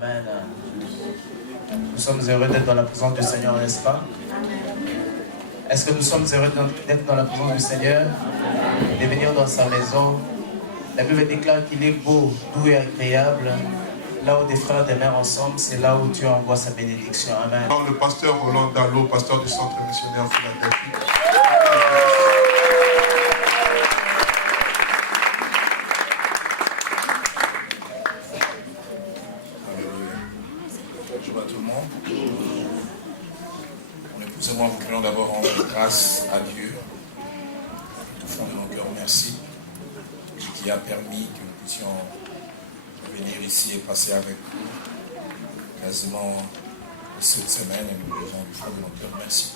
Amen. Nous sommes heureux d'être dans la présence du Seigneur, n'est-ce pas? Est-ce que nous sommes heureux d'être dans la présence du Seigneur? De venir dans sa maison. La Bible déclare qu'il est beau, doux et agréable. Là où des frères demeurent ensemble, c'est là où Dieu envoie sa bénédiction. Amen. Le pasteur Roland Dallot, pasteur du centre missionnaire Philadelphie. Bonjour à tout le monde. Mon épouse et moi, nous voulons d'abord rendre grâce à Dieu. Au fond de nos cœurs, merci. Qui a permis que nous puissions venir ici et passer avec vous quasiment cette semaine. Et nous disons du fond de nos cœurs merci.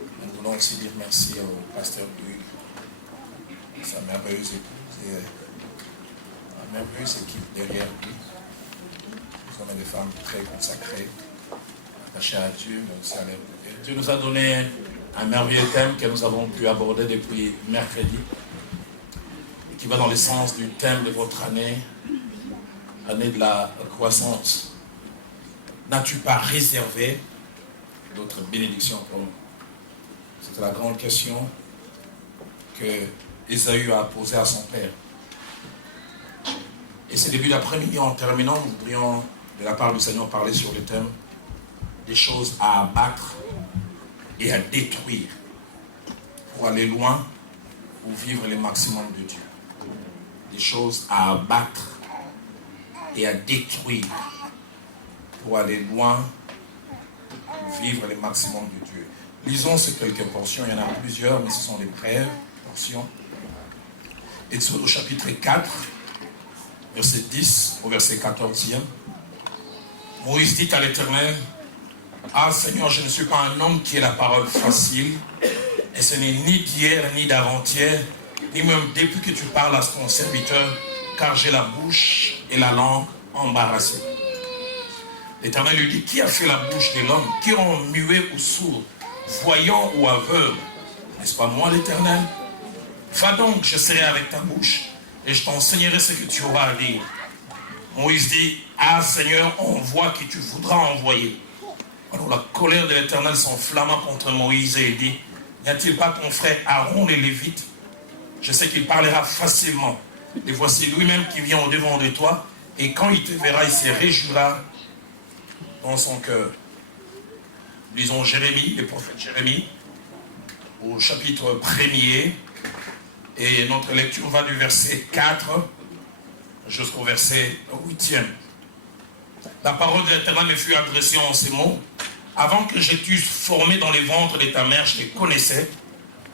Nous voulons aussi dire merci au pasteur Hugues, sa merveilleuse épouse et la merveilleuse équipe derrière lui. Nous sommes des femmes très consacrées, attachées à Dieu, mais aussi à l'œuvre de Dieu. Dieu nous a donné un merveilleux thème que nous avons pu aborder depuis mercredi, qui va dans le sens du thème de votre année, année de la croissance. N'as-tu pas réservé d'autres bénédictions pour nous? C'était la grande question que Ésaü a posée à son père. Et ce début d'après-midi, en terminant, nous voudrions, de la part du Seigneur, parler sur le thème des choses à abattre et à détruire pour aller loin ou vivre le maximum de Dieu. Des choses à abattre et à détruire pour aller loin ou vivre le maximum de Dieu. Lisons ces quelques portions, il y en a plusieurs, mais ce sont des brèves portions. Exode au chapitre 4, verset 10 au verset 14e. Moïse dit à l'Éternel: Ah Seigneur, je ne suis pas un homme qui ait la parole facile, et ce n'est ni d'hier ni d'avant-hier, ni même depuis que tu parles à ton serviteur, car j'ai la bouche et la langue embarrassées. L'Éternel lui dit: Qui a fait la bouche de l'homme? Qui rend muet ou sourd, voyant ou aveugle? N'est-ce pas moi l'Éternel? Va donc, je serai avec ta bouche, et je t'enseignerai ce que tu auras à dire. Moïse dit: Ah Seigneur, envoie qui tu voudras envoyer. Alors la colère de l'Éternel s'enflamma contre Moïse et il dit: N'y a-t-il pas ton frère Aaron les Lévites? Je sais qu'il parlera facilement. Et voici lui-même qui vient au-devant de toi, et quand il te verra, il se réjouira dans son cœur. Lisons Jérémie, le prophète Jérémie, au chapitre 1er, et notre lecture va du verset 4 jusqu'au verset 8e. La parole de l'Éternel me fut adressée en ces mots: Avant que je t'eusse formé dans les ventres de ta mère, je te connaissais.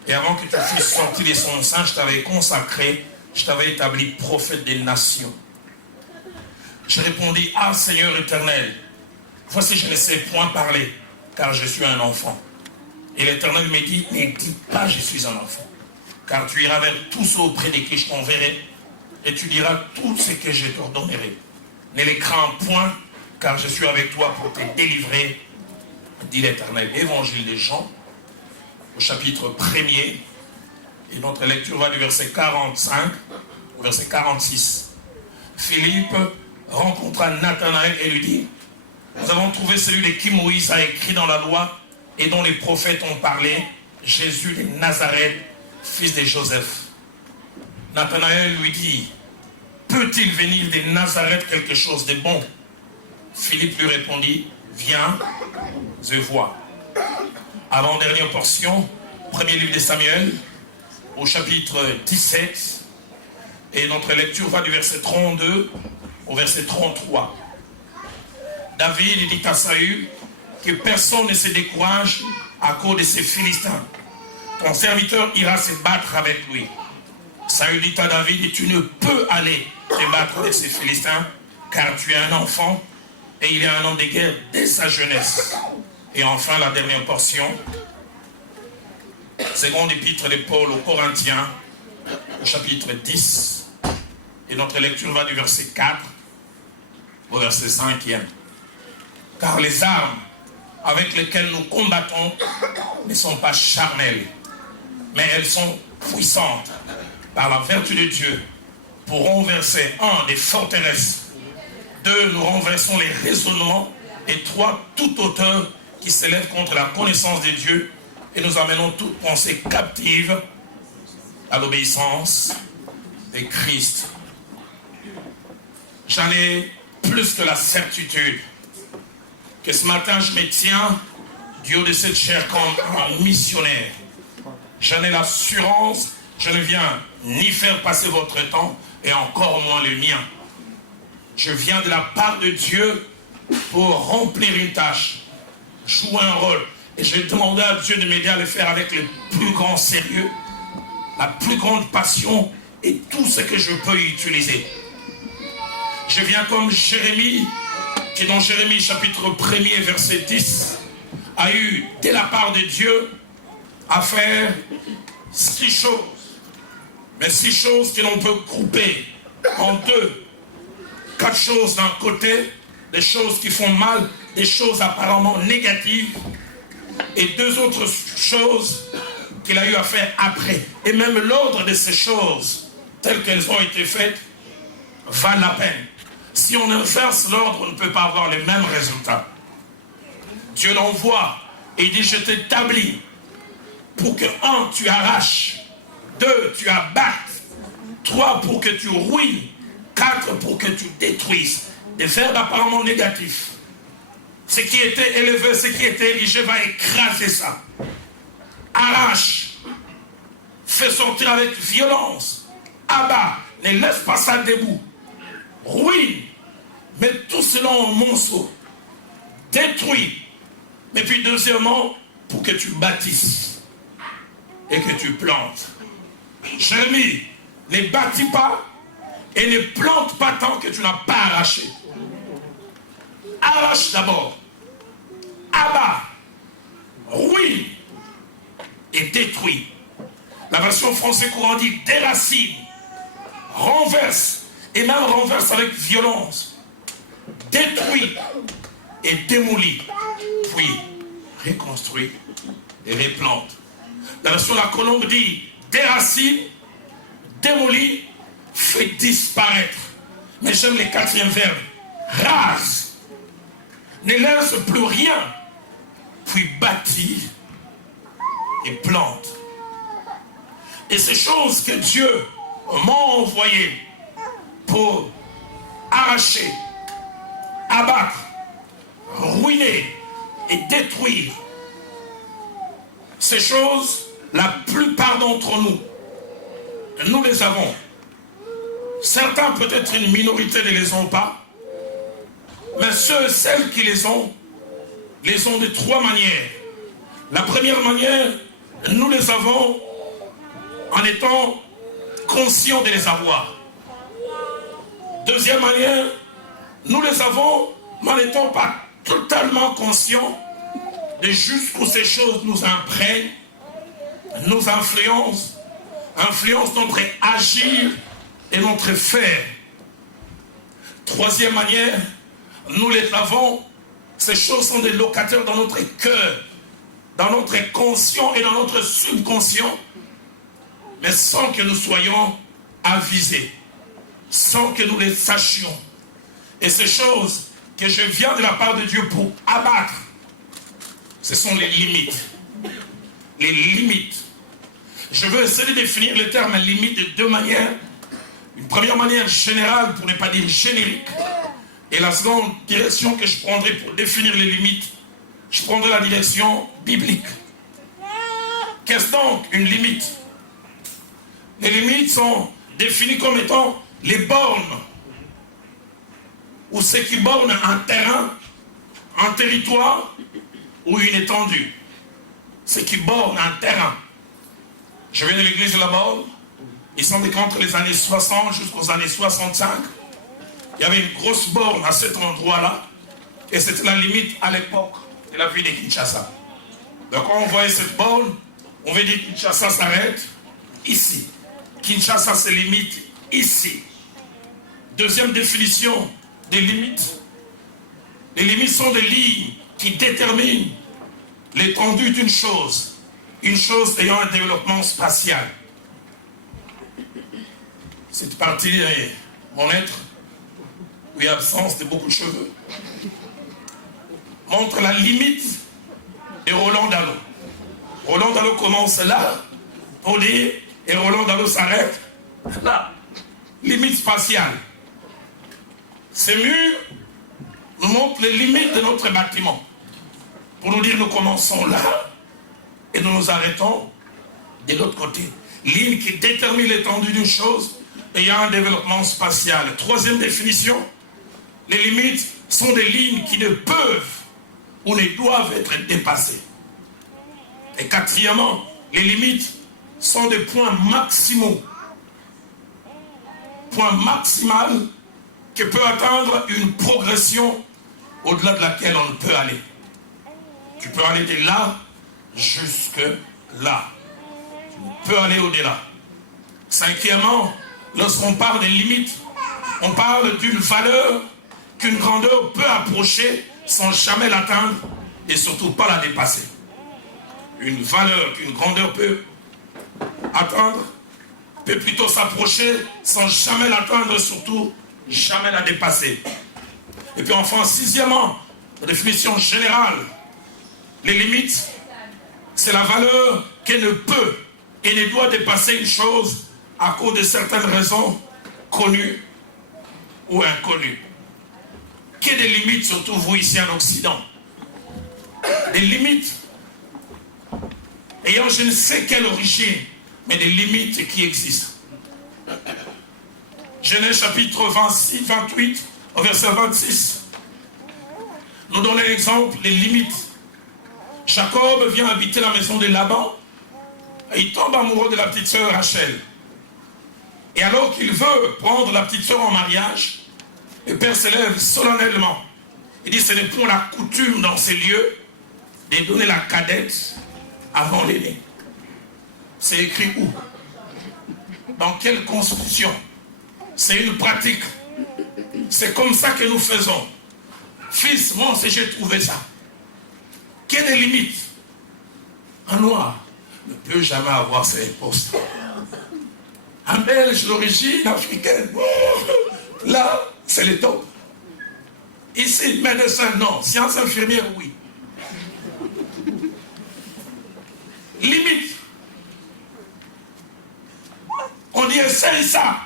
Et avant que tu fusses sorti de son sein, je t'avais consacré, je t'avais établi prophète des nations. Je répondis: Ah Seigneur éternel, voici je ne sais point parler, car je suis un enfant. Et l'Éternel me dit: Ne dis pas je suis un enfant, car tu iras vers tous ceux auprès de qui je t'enverrai, et tu diras tout ce que je t'ordonnerai. Ne les crains point, car je suis avec toi pour te délivrer, dit l'Éternel. Évangile de Jean, au chapitre 1er, et notre lecture va du verset 45 au verset 46. Philippe rencontra Nathanaël et lui dit: Nous avons trouvé celui de qui Moïse a écrit dans la loi et dont les prophètes ont parlé, Jésus de Nazareth, fils de Joseph. Nathanaël lui dit: Peut-il venir de Nazareth quelque chose de bon? Philippe lui répondit: Viens, je vois. Avant-dernière portion, premier livre de Samuel, au chapitre 17, et notre lecture va du verset 32 au verset 33. David dit à Saül que personne ne se décourage à cause de ces Philistins. Ton serviteur ira se battre avec lui. Saül dit à David: Tu ne peux aller te battre avec ces Philistins, car tu es un enfant, et il est un homme de guerre dès sa jeunesse. Et enfin, la dernière portion, seconde épître de Paul aux Corinthiens, au chapitre 10, et notre lecture va du verset 4 au verset 5e. Car les armes avec lesquelles nous combattons ne sont pas charnelles, mais elles sont puissantes par la vertu de Dieu pour renverser des forteresses, 2, nous renversons les raisonnements. Et 3, toute hauteur qui s'élève contre la connaissance de Dieu. Et nous amenons toute pensée captive à l'obéissance de Christ. J'en ai plus que la certitude que ce matin je me tiens du haut de cette chair comme un missionnaire. J'en ai l'assurance, je ne viens ni faire passer votre temps et encore moins le mien. Je viens de la part de Dieu pour remplir une tâche, jouer un rôle. Et je vais demander à Dieu de m'aider à le faire avec le plus grand sérieux, la plus grande passion et tout ce que je peux utiliser. Je viens comme Jérémie, qui dans Jérémie chapitre 1er verset 10, a eu de la part de Dieu à faire 6 choses. Mais 6 choses que l'on peut couper en 2. 4 choses d'un côté, des choses qui font mal, des choses apparemment négatives, et 2 autres choses qu'il a eu à faire après. Et même l'ordre de ces choses, telles qu'elles ont été faites, valent la peine. Si on inverse l'ordre, on ne peut pas avoir les mêmes résultats. Dieu l'envoie et il dit, je t'établis pour que 1, tu arraches, 2, tu abattes, 3, pour que tu ruines, 4, pour que tu détruises. Des verbes apparemment négatifs. Ce qui était élevé, ce qui était érigé va écraser ça. Arrache, fais sortir avec violence, abat, ne laisse pas ça debout. Ruine, mets tout cela en monceau. Détruis. Mais puis deuxièmement, pour que tu bâtisses et que tu plantes. Jérémie, ne bâtis pas et ne plante pas tant que tu n'as pas arraché. Arrache d'abord. Abat. Ruine. Et détruis. La version français courant dit déracine. Renverse. Et même renverse avec violence. Détruit et démolit. Puis reconstruit et replante. La version La Colombe dit déracine, démolit, fait disparaître. Mais j'aime le 4e verbe. Rase. Ne laisse plus rien. Puis bâtit et plante. Et ces choses que Dieu m'a envoyées pour arracher, abattre, ruiner et détruire. Ces choses, la plupart d'entre nous, nous les avons. Certains, peut-être une minorité, ne les ont pas. Mais ceux et celles qui les ont de 3 manières. La première manière, nous les avons en étant conscients de les avoir. Deuxième manière, nous les avons en n'étant pas totalement conscients de jusqu'où ces choses nous imprègnent, nous influencent notre agir et notre faire. Troisième manière, nous les avons, ces choses sont des locataires dans notre cœur, dans notre conscient et dans notre subconscient, mais sans que nous soyons avisés, sans que nous les sachions. Et ces choses que je viens de la part de Dieu pour abattre, ce sont les limites. Les limites. Je veux essayer de définir le terme limite de 2 manières. Une première manière générale, pour ne pas dire générique. Et la seconde direction que je prendrai pour définir les limites, je prendrai la direction biblique. Qu'est-ce donc une limite? Les limites sont définies comme étant les bornes, ou ce qui borne un terrain, un territoire ou une étendue. Ce qui borne un terrain. Je viens de l'église de la Mort. Il semble qu'entre les années 60 jusqu'aux années 65, il y avait une grosse borne à cet endroit-là. Et c'était la limite à l'époque de la ville de Kinshasa. Donc quand on voyait cette borne, on veut dire que Kinshasa s'arrête ici. Kinshasa se limite ici. Deuxième définition des limites. Les limites sont des lignes qui déterminent l'étendue d'une chose. Une chose ayant un développement spatial. Cette partie est mon être. où il y a absence de beaucoup de cheveux, montre la limite de Roland Dallot. Roland Dallot commence là, pour dire, et Roland Dallot s'arrête là. Limite spatiale. Ces murs nous montrent les limites de notre bâtiment. Pour nous dire, nous commençons là, et nous nous arrêtons de l'autre côté. Ligne qui détermine l'étendue d'une chose, et il y a un développement spatial. Troisième définition, les limites sont des lignes qui ne peuvent ou ne doivent être dépassées. Et quatrièmement, les limites sont des points maximaux. Point maximal que peut atteindre une progression au-delà de laquelle on ne peut aller. Tu peux aller de là jusque là. Tu peux aller au-delà. Cinquièmement, lorsqu'on parle des limites, on parle d'une valeur qu'une grandeur peut approcher sans jamais l'atteindre et surtout pas la dépasser. Une valeur qu'une grandeur peut atteindre peut plutôt s'approcher sans jamais l'atteindre et surtout jamais la dépasser. Et puis enfin, sixièmement, la définition générale, les limites, c'est la valeur qu'elle ne peut et ne doit dépasser une chose à cause de certaines raisons connues ou inconnues. Quelles des limites, surtout vous ici en Occident? Des limites ayant je ne sais quelle origine, mais des limites qui existent. Genèse chapitre 28, au verset 26, nous donne l'exemple des limites. Jacob vient habiter la maison de Laban et il tombe amoureux de la petite sœur Rachel. Et alors qu'il veut prendre la petite sœur en mariage, le père s'élève solennellement. Il dit, ce n'est point la coutume dans ces lieux de donner la cadette avant l'aîné. C'est écrit où? Dans quelle constitution? C'est une pratique. C'est comme ça que nous faisons. Fils, moi aussi j'ai trouvé ça. Quelle est la limite? Un noir ne peut jamais avoir ces postes. Un belge d'origine africaine, là, c'est le top. Ici, médecin, non. Science infirmière, oui. Limite. On dit, essaye ça.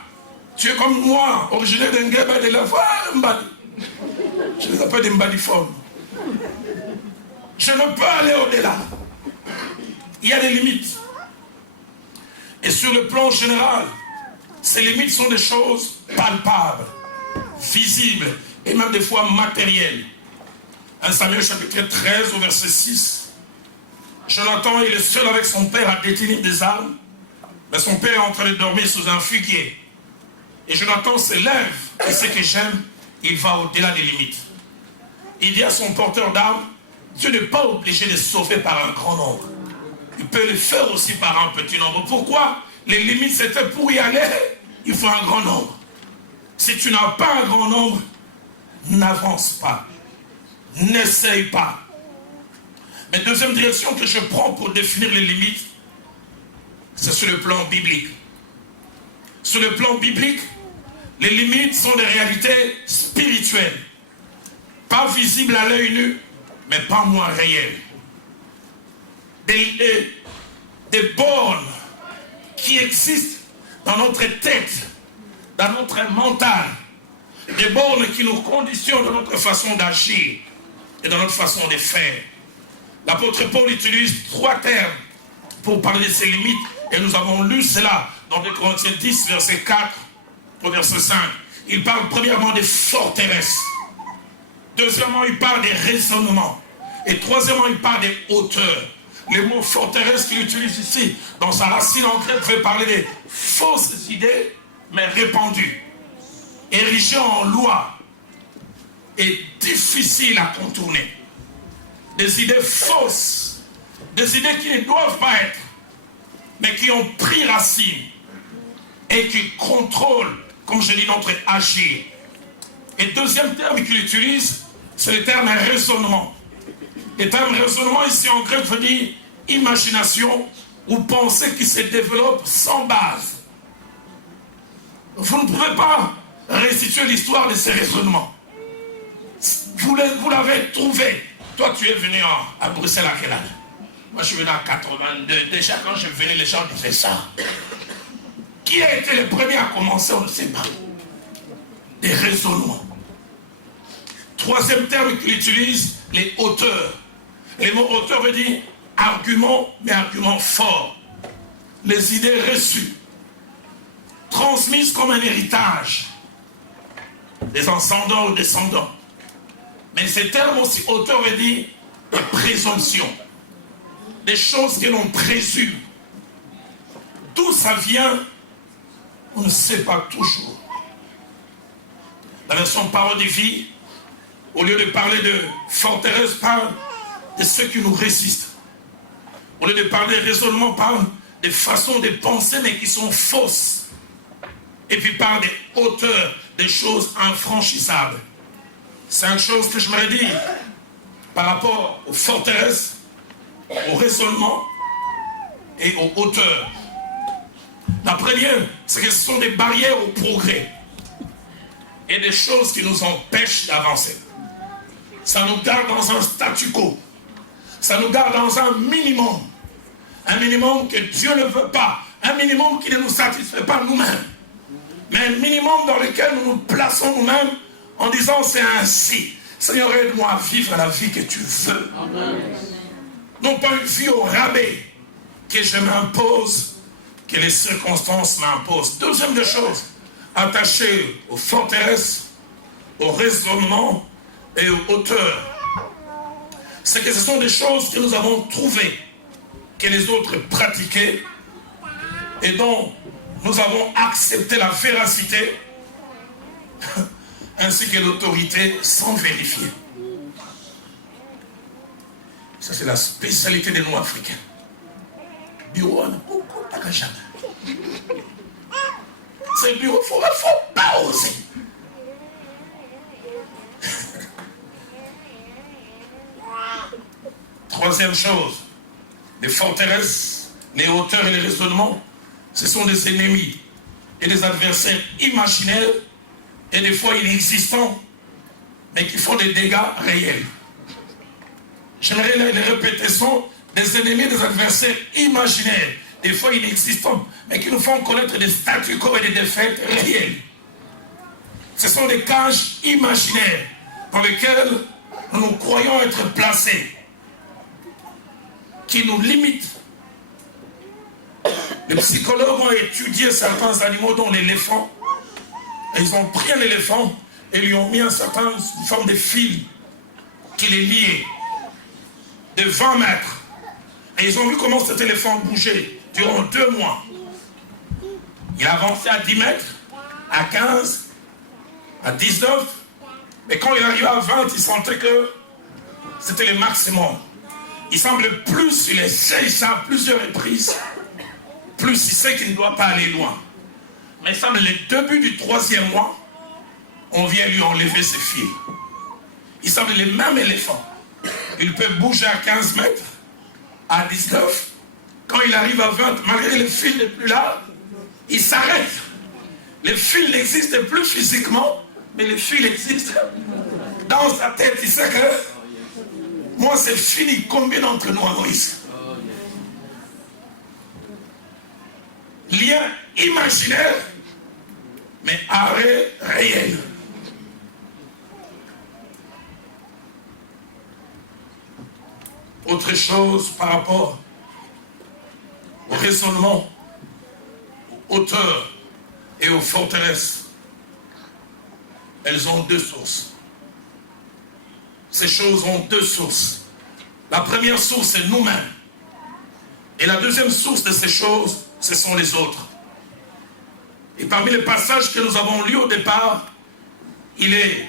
Tu es comme moi, originaire d'un Ngeba de la voie, Mbadi. Je les appelle des Mbadiformes. Je ne peux aller au-delà. Il y a des limites. Et sur le plan général, ces limites sont des choses palpables, visibles et même des fois matérielles. 1 Samuel chapitre 13 au verset 6. Jonathan, il est seul avec son père à détenir des armes, mais son père est en train de dormir sous un figuier. Et Jonathan se lève, et ce que j'aime, il va au-delà des limites. Il dit à son porteur d'armes, Dieu n'est pas obligé de sauver par un grand nombre. Il peut le faire aussi par un petit nombre. Pourquoi? Les limites, c'était pour y aller, il faut un grand nombre. Si tu n'as pas un grand nombre, n'avance pas. N'essaye pas. Mais deuxième direction que je prends pour définir les limites, c'est sur le plan biblique. Sur le plan biblique, les limites sont des réalités spirituelles. Pas visibles à l'œil nu, mais pas moins réelles. Des bornes qui existent dans notre tête, dans notre mental. Des bornes qui nous conditionnent dans notre façon d'agir et dans notre façon de faire. L'apôtre Paul utilise 3 termes pour parler de ces limites et nous avons lu cela dans 2 Corinthiens 10, verset 4 au verset 5. Il parle premièrement des forteresses. Deuxièmement, il parle des raisonnements. Et troisièmement, il parle des hauteurs. Le mot forteresse qu'il utilise ici, dans sa racine en grec, veut parler des fausses idées, mais répandues, érigées en loi et difficiles à contourner. Des idées fausses, des idées qui ne doivent pas être, mais qui ont pris racine et qui contrôlent, comme je dis, notre agir. Et le deuxième terme qu'il utilise, c'est le terme raisonnement. Le terme raisonnement ici en grec veut dire imagination ou pensée qui se développe sans base. Vous ne pouvez pas restituer l'histoire de ces raisonnements. Vous l'avez trouvé. Toi, tu es venu à Bruxelles à quel âge? Moi, je suis venu à 82. Déjà, quand je venais, les gens disaient ça. Qui a été le premier à commencer? On ne sait pas. Des raisonnements. Troisième terme qu'il utilise, les auteurs. Les mots auteur veut dire argument, mais argument fort. Les idées reçues, transmises comme un héritage des ascendants ou descendants. Mais ces termes aussi, auteur veut dire des présomptions, des choses que l'on présume. D'où ça vient, on ne sait pas toujours. La version parole de vie, au lieu de parler de forteresse, parle de ceux qui nous résistent. Au lieu de parler de raisonnement, parle des façons de penser, mais qui sont fausses. Et puis parle des hauteurs, des choses infranchissables. 5 choses que je me dire par rapport aux forteresses, au raisonnement et aux hauteurs. La première, c'est que ce sont des barrières au progrès et des choses qui nous empêchent d'avancer. Ça nous garde dans un statu quo. Ça nous garde dans un minimum que Dieu ne veut pas, un minimum qui ne nous satisfait pas nous-mêmes, mais un minimum dans lequel nous nous plaçons nous-mêmes en disant c'est ainsi. Seigneur, aide-moi à vivre la vie que tu veux. Amen. Non pas une vie au rabais que je m'impose, que les circonstances m'imposent. Deuxième des choses, attachées aux forteresses, au raisonnement et aux hauteurs, c'est que ce sont des choses que nous avons trouvées, que les autres pratiquaient et dont nous avons accepté la véracité ainsi que l'autorité sans vérifier. Ça, c'est la spécialité des noms africains. Bureau, beaucoup, pas jamais. C'est le bureau, il ne faut pas oser. Troisième chose, les forteresses, les hauteurs et les raisonnements, ce sont des ennemis et des adversaires imaginaires et des fois inexistants, mais qui font des dégâts réels. J'aimerais les répéter, ce sont des ennemis, des adversaires imaginaires, des fois inexistants, mais qui nous font connaître des statu quo et des défaites réelles. Ce sont des cages imaginaires dans lesquelles nous croyons être placés, qui nous limitent. Les psychologues ont étudié certains animaux, dont l'éléphant. Et ils ont pris un éléphant et lui ont mis une forme de fil qui les liait de 20 mètres. Et ils ont vu comment cet éléphant bougeait durant 2 mois. Il avançait à 10 mètres, à 15, à 19. Mais quand il arrivait à 20, il sentait que c'était le maximum. Il semble plus il essaye ça à plusieurs reprises, plus il sait qu'il ne doit pas aller loin. Mais il semble le début du 3e mois, on vient lui enlever ses fils. Il semble le même éléphant. Il peut bouger à 15 mètres, à 19. Quand il arrive à 20, malgré le fil n'est plus là, il s'arrête. Le fil n'existe plus physiquement, mais le fil existe dans sa tête. Il sait que moi, c'est fini. Combien d'entre nous avons ici? Lien imaginaire, mais arrêt réel. Autre chose par rapport au raisonnement, aux hauteurs et aux forteresses. Elles ont 2 sources. Ces choses ont 2 sources. La première source, c'est nous-mêmes. Et la deuxième source de ces choses, ce sont les autres. Et parmi les passages que nous avons lus au départ, il est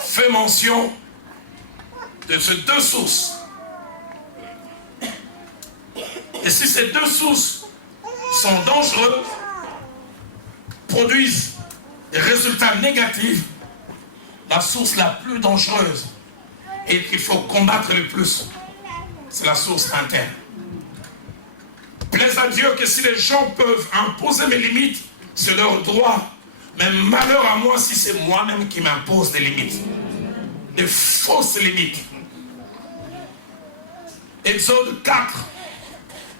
fait mention de ces 2 sources. Et si ces 2 sources sont dangereuses, produisent des résultats négatifs, la source la plus dangereuse et qu'il faut combattre le plus, c'est la source interne. Plaise à Dieu que si les gens peuvent imposer mes limites, c'est leur droit. Mais malheur à moi si c'est moi-même qui m'impose des limites. Des fausses limites. Exode 4,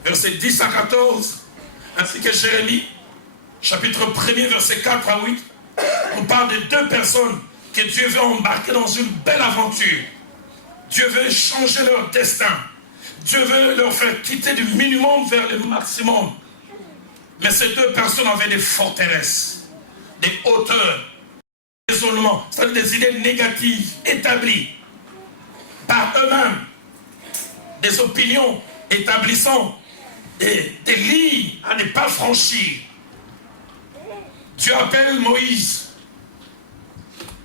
versets 10 à 14, ainsi que Jérémie, chapitre 1er, versets 4 à 8, on parle de deux personnes que Dieu veut embarquer dans une belle aventure. Dieu veut changer leur destin. Dieu veut leur faire quitter du minimum vers le maximum. Mais ces deux personnes avaient des forteresses, des hauteurs, des isolements, c'est-à-dire des idées négatives établies par eux-mêmes, des opinions établissant des lignes à ne pas franchir. Dieu appelle Moïse.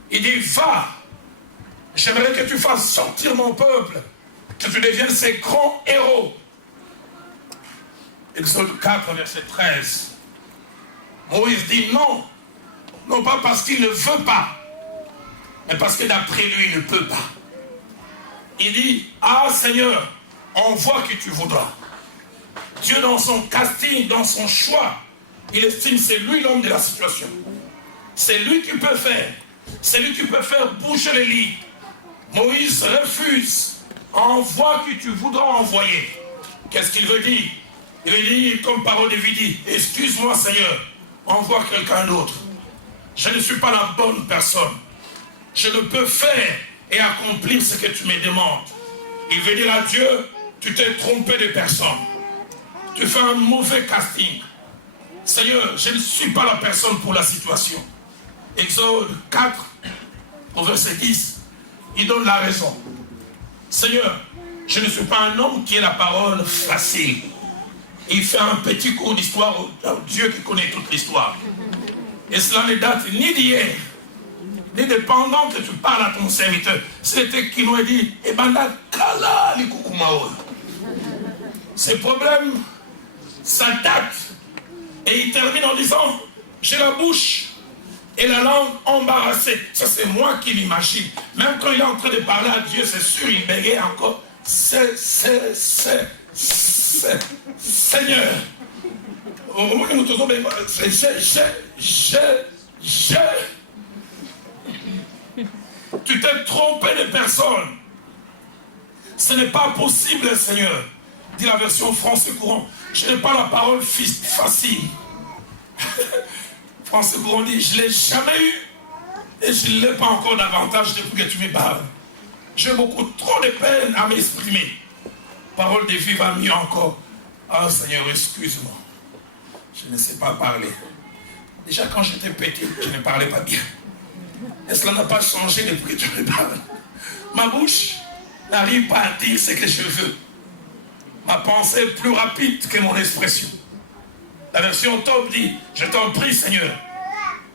Il dit, va, j'aimerais que tu fasses sortir mon peuple, que tu deviennes ces grands héros. Exode 4, verset 13. Moïse dit non, non pas parce qu'il ne veut pas, mais parce que d'après lui, il ne peut pas. Il dit, ah Seigneur, envoie qui tu voudras. Dieu dans son casting, dans son choix, il estime c'est lui l'homme de la situation. C'est lui qui peut faire. C'est lui qui peut faire bouger les lits. Moïse refuse. Envoie qui tu voudras envoyer. Qu'est-ce qu'il veut dire? Il veut dire, comme parole de vie dit, excuse-moi Seigneur, envoie quelqu'un d'autre. Je ne suis pas la bonne personne. Je ne peux faire et accomplir ce que tu me demandes. Il veut dire à Dieu, tu t'es trompé de personne. Tu fais un mauvais casting. Seigneur, je ne suis pas la personne pour la situation. Exode 4, au verset 10, il donne la raison. Seigneur, je ne suis pas un homme qui ait la parole facile. Il fait un petit cours d'histoire au Dieu qui connaît toute l'histoire. Et cela ne date ni d'hier, ni de pendant que tu parles à ton serviteur. C'était qui nous a dit, eh ben, kala li kukumao. Ces problèmes, ça date. Et il termine en disant, j'ai la bouche et la langue embarrassée. Ça, c'est moi qui l'imagine. Même quand il est en train de parler à Dieu, c'est sûr, il bégaye encore. Seigneur. Au moment que nous te disons, tu t'es trompé de personne. Ce n'est pas possible, Seigneur. Dit la version français courant. Je n'ai pas la parole facile. Français courant dit, je ne l'ai jamais eu. Et je ne l'ai pas encore davantage depuis que tu me parles. J'ai beaucoup trop de peine à m'exprimer. Parole de vie va mieux encore. Ah Seigneur, excuse-moi. Je ne sais pas parler. Déjà quand j'étais petit, je ne parlais pas bien. Et cela n'a pas changé depuis que tu me parles. Ma bouche n'arrive pas à dire ce que je veux. Ma pensée est plus rapide que mon expression. La version top dit, je t'en prie Seigneur,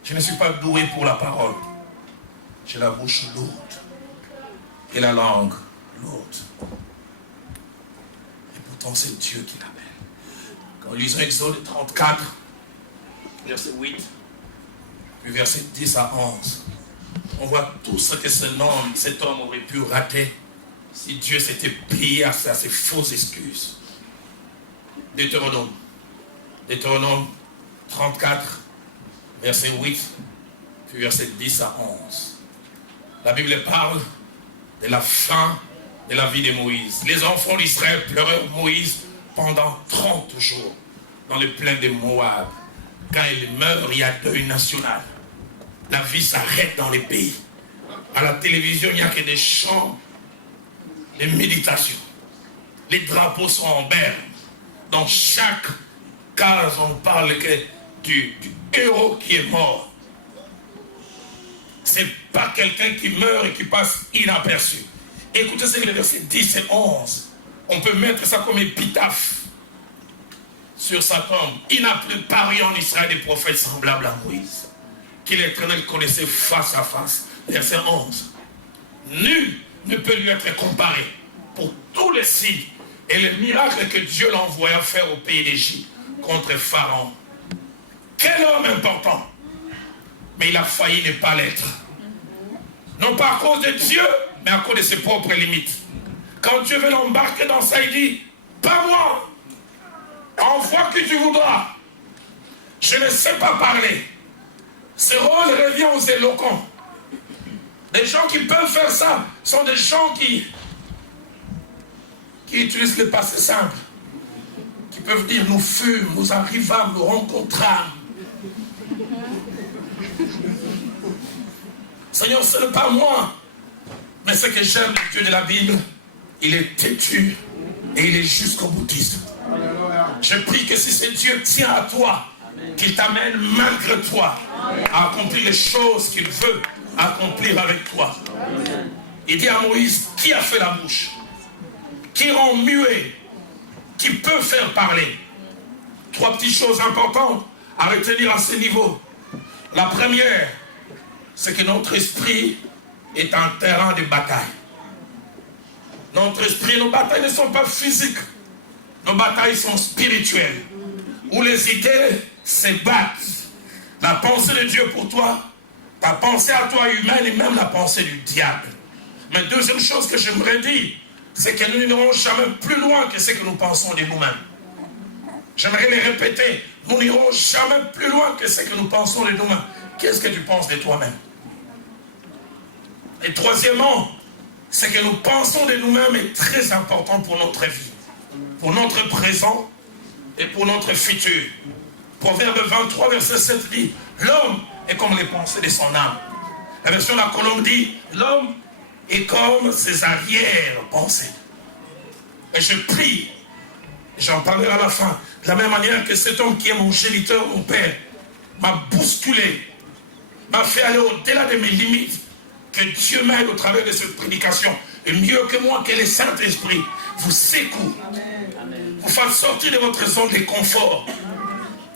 je ne suis pas doué pour la parole. J'ai la bouche lourde et la langue lourde. Et pourtant c'est Dieu qui l'appelle. Quand nous lisons Exode 34, verset 8, puis verset 10 à 11, on voit tout ce que cet homme aurait pu rater si Dieu s'était plié à ses fausses excuses. Deutéronome 34, verset 8, puis verset 10 à 11. La Bible parle de la fin de la vie de Moïse. Les enfants d'Israël pleurèrent Moïse pendant 30 jours dans les plaines de Moab. Quand il meurt, il y a deuil national. La vie s'arrête dans les pays. À la télévision, il n'y a que des chants, des méditations. Les drapeaux sont en berne. Dans chaque case, on parle que du héros qui est mort. Ce n'est pas quelqu'un qui meurt et qui passe inaperçu. Écoutez ce que les versets 10 et 11. On peut mettre ça comme épitaphe sur sa tombe. Il n'a plus paru en Israël des prophètes semblables à Moïse, que l'Éternel connaissait face à face. Verset 11. Nul ne peut lui être comparé pour tous les signes et les miracles que Dieu l'envoya faire au pays d'Égypte contre Pharaon. Quel homme important! Mais il a failli ne pas l'être. Non pas à cause de Dieu, mais à cause de ses propres limites. Quand Dieu veut l'embarquer dans ça, il dit, pas moi, envoie que tu voudras. Je ne sais pas parler. Ce rôle revient aux éloquents. Des gens qui peuvent faire ça sont des gens qui utilisent le passé simple. Qui peuvent dire, nous fûmes, nous arrivâmes, nous rencontrâmes. Seigneur, ce n'est pas moi. Mais ce que j'aime du Dieu de la Bible, il est têtu et il est jusqu'au boutiste. Je prie que si ce Dieu tient à toi, qu'il t'amène malgré toi à accomplir les choses qu'il veut accomplir avec toi. Il dit à Moïse, qui a fait la bouche? Qui rend muet? Qui peut faire parler? 3 petites choses importantes à retenir à ce niveau. La première, c'est que notre esprit est un terrain de bataille. Notre esprit, nos batailles ne sont pas physiques. Nos batailles sont spirituelles. Où les idées se battent. La pensée de Dieu pour toi, ta pensée à toi humaine et même la pensée du diable. Mais deuxième chose que j'aimerais dire, c'est que nous n'irons jamais plus loin que ce que nous pensons de nous-mêmes. J'aimerais les répéter. Nous n'irons jamais plus loin que ce que nous pensons de nous-mêmes. Qu'est-ce que tu penses de toi-même? Et troisièmement, ce que nous pensons de nous-mêmes est très important pour notre vie, pour notre présent et pour notre futur. Proverbe 23, verset 7 dit, l'homme est comme les pensées de son âme. La version de la Colombe dit, l'homme est comme ses arrière-pensées. Et je prie, j'en parlerai à la fin, de la même manière que cet homme qui est mon géniteur, mon père, m'a bousculé, m'a fait aller au-delà de mes limites, que Dieu m'aide au travers de cette prédication, et mieux que moi, que le Saint-Esprit vous secoue, vous fasse sortir de votre zone de confort,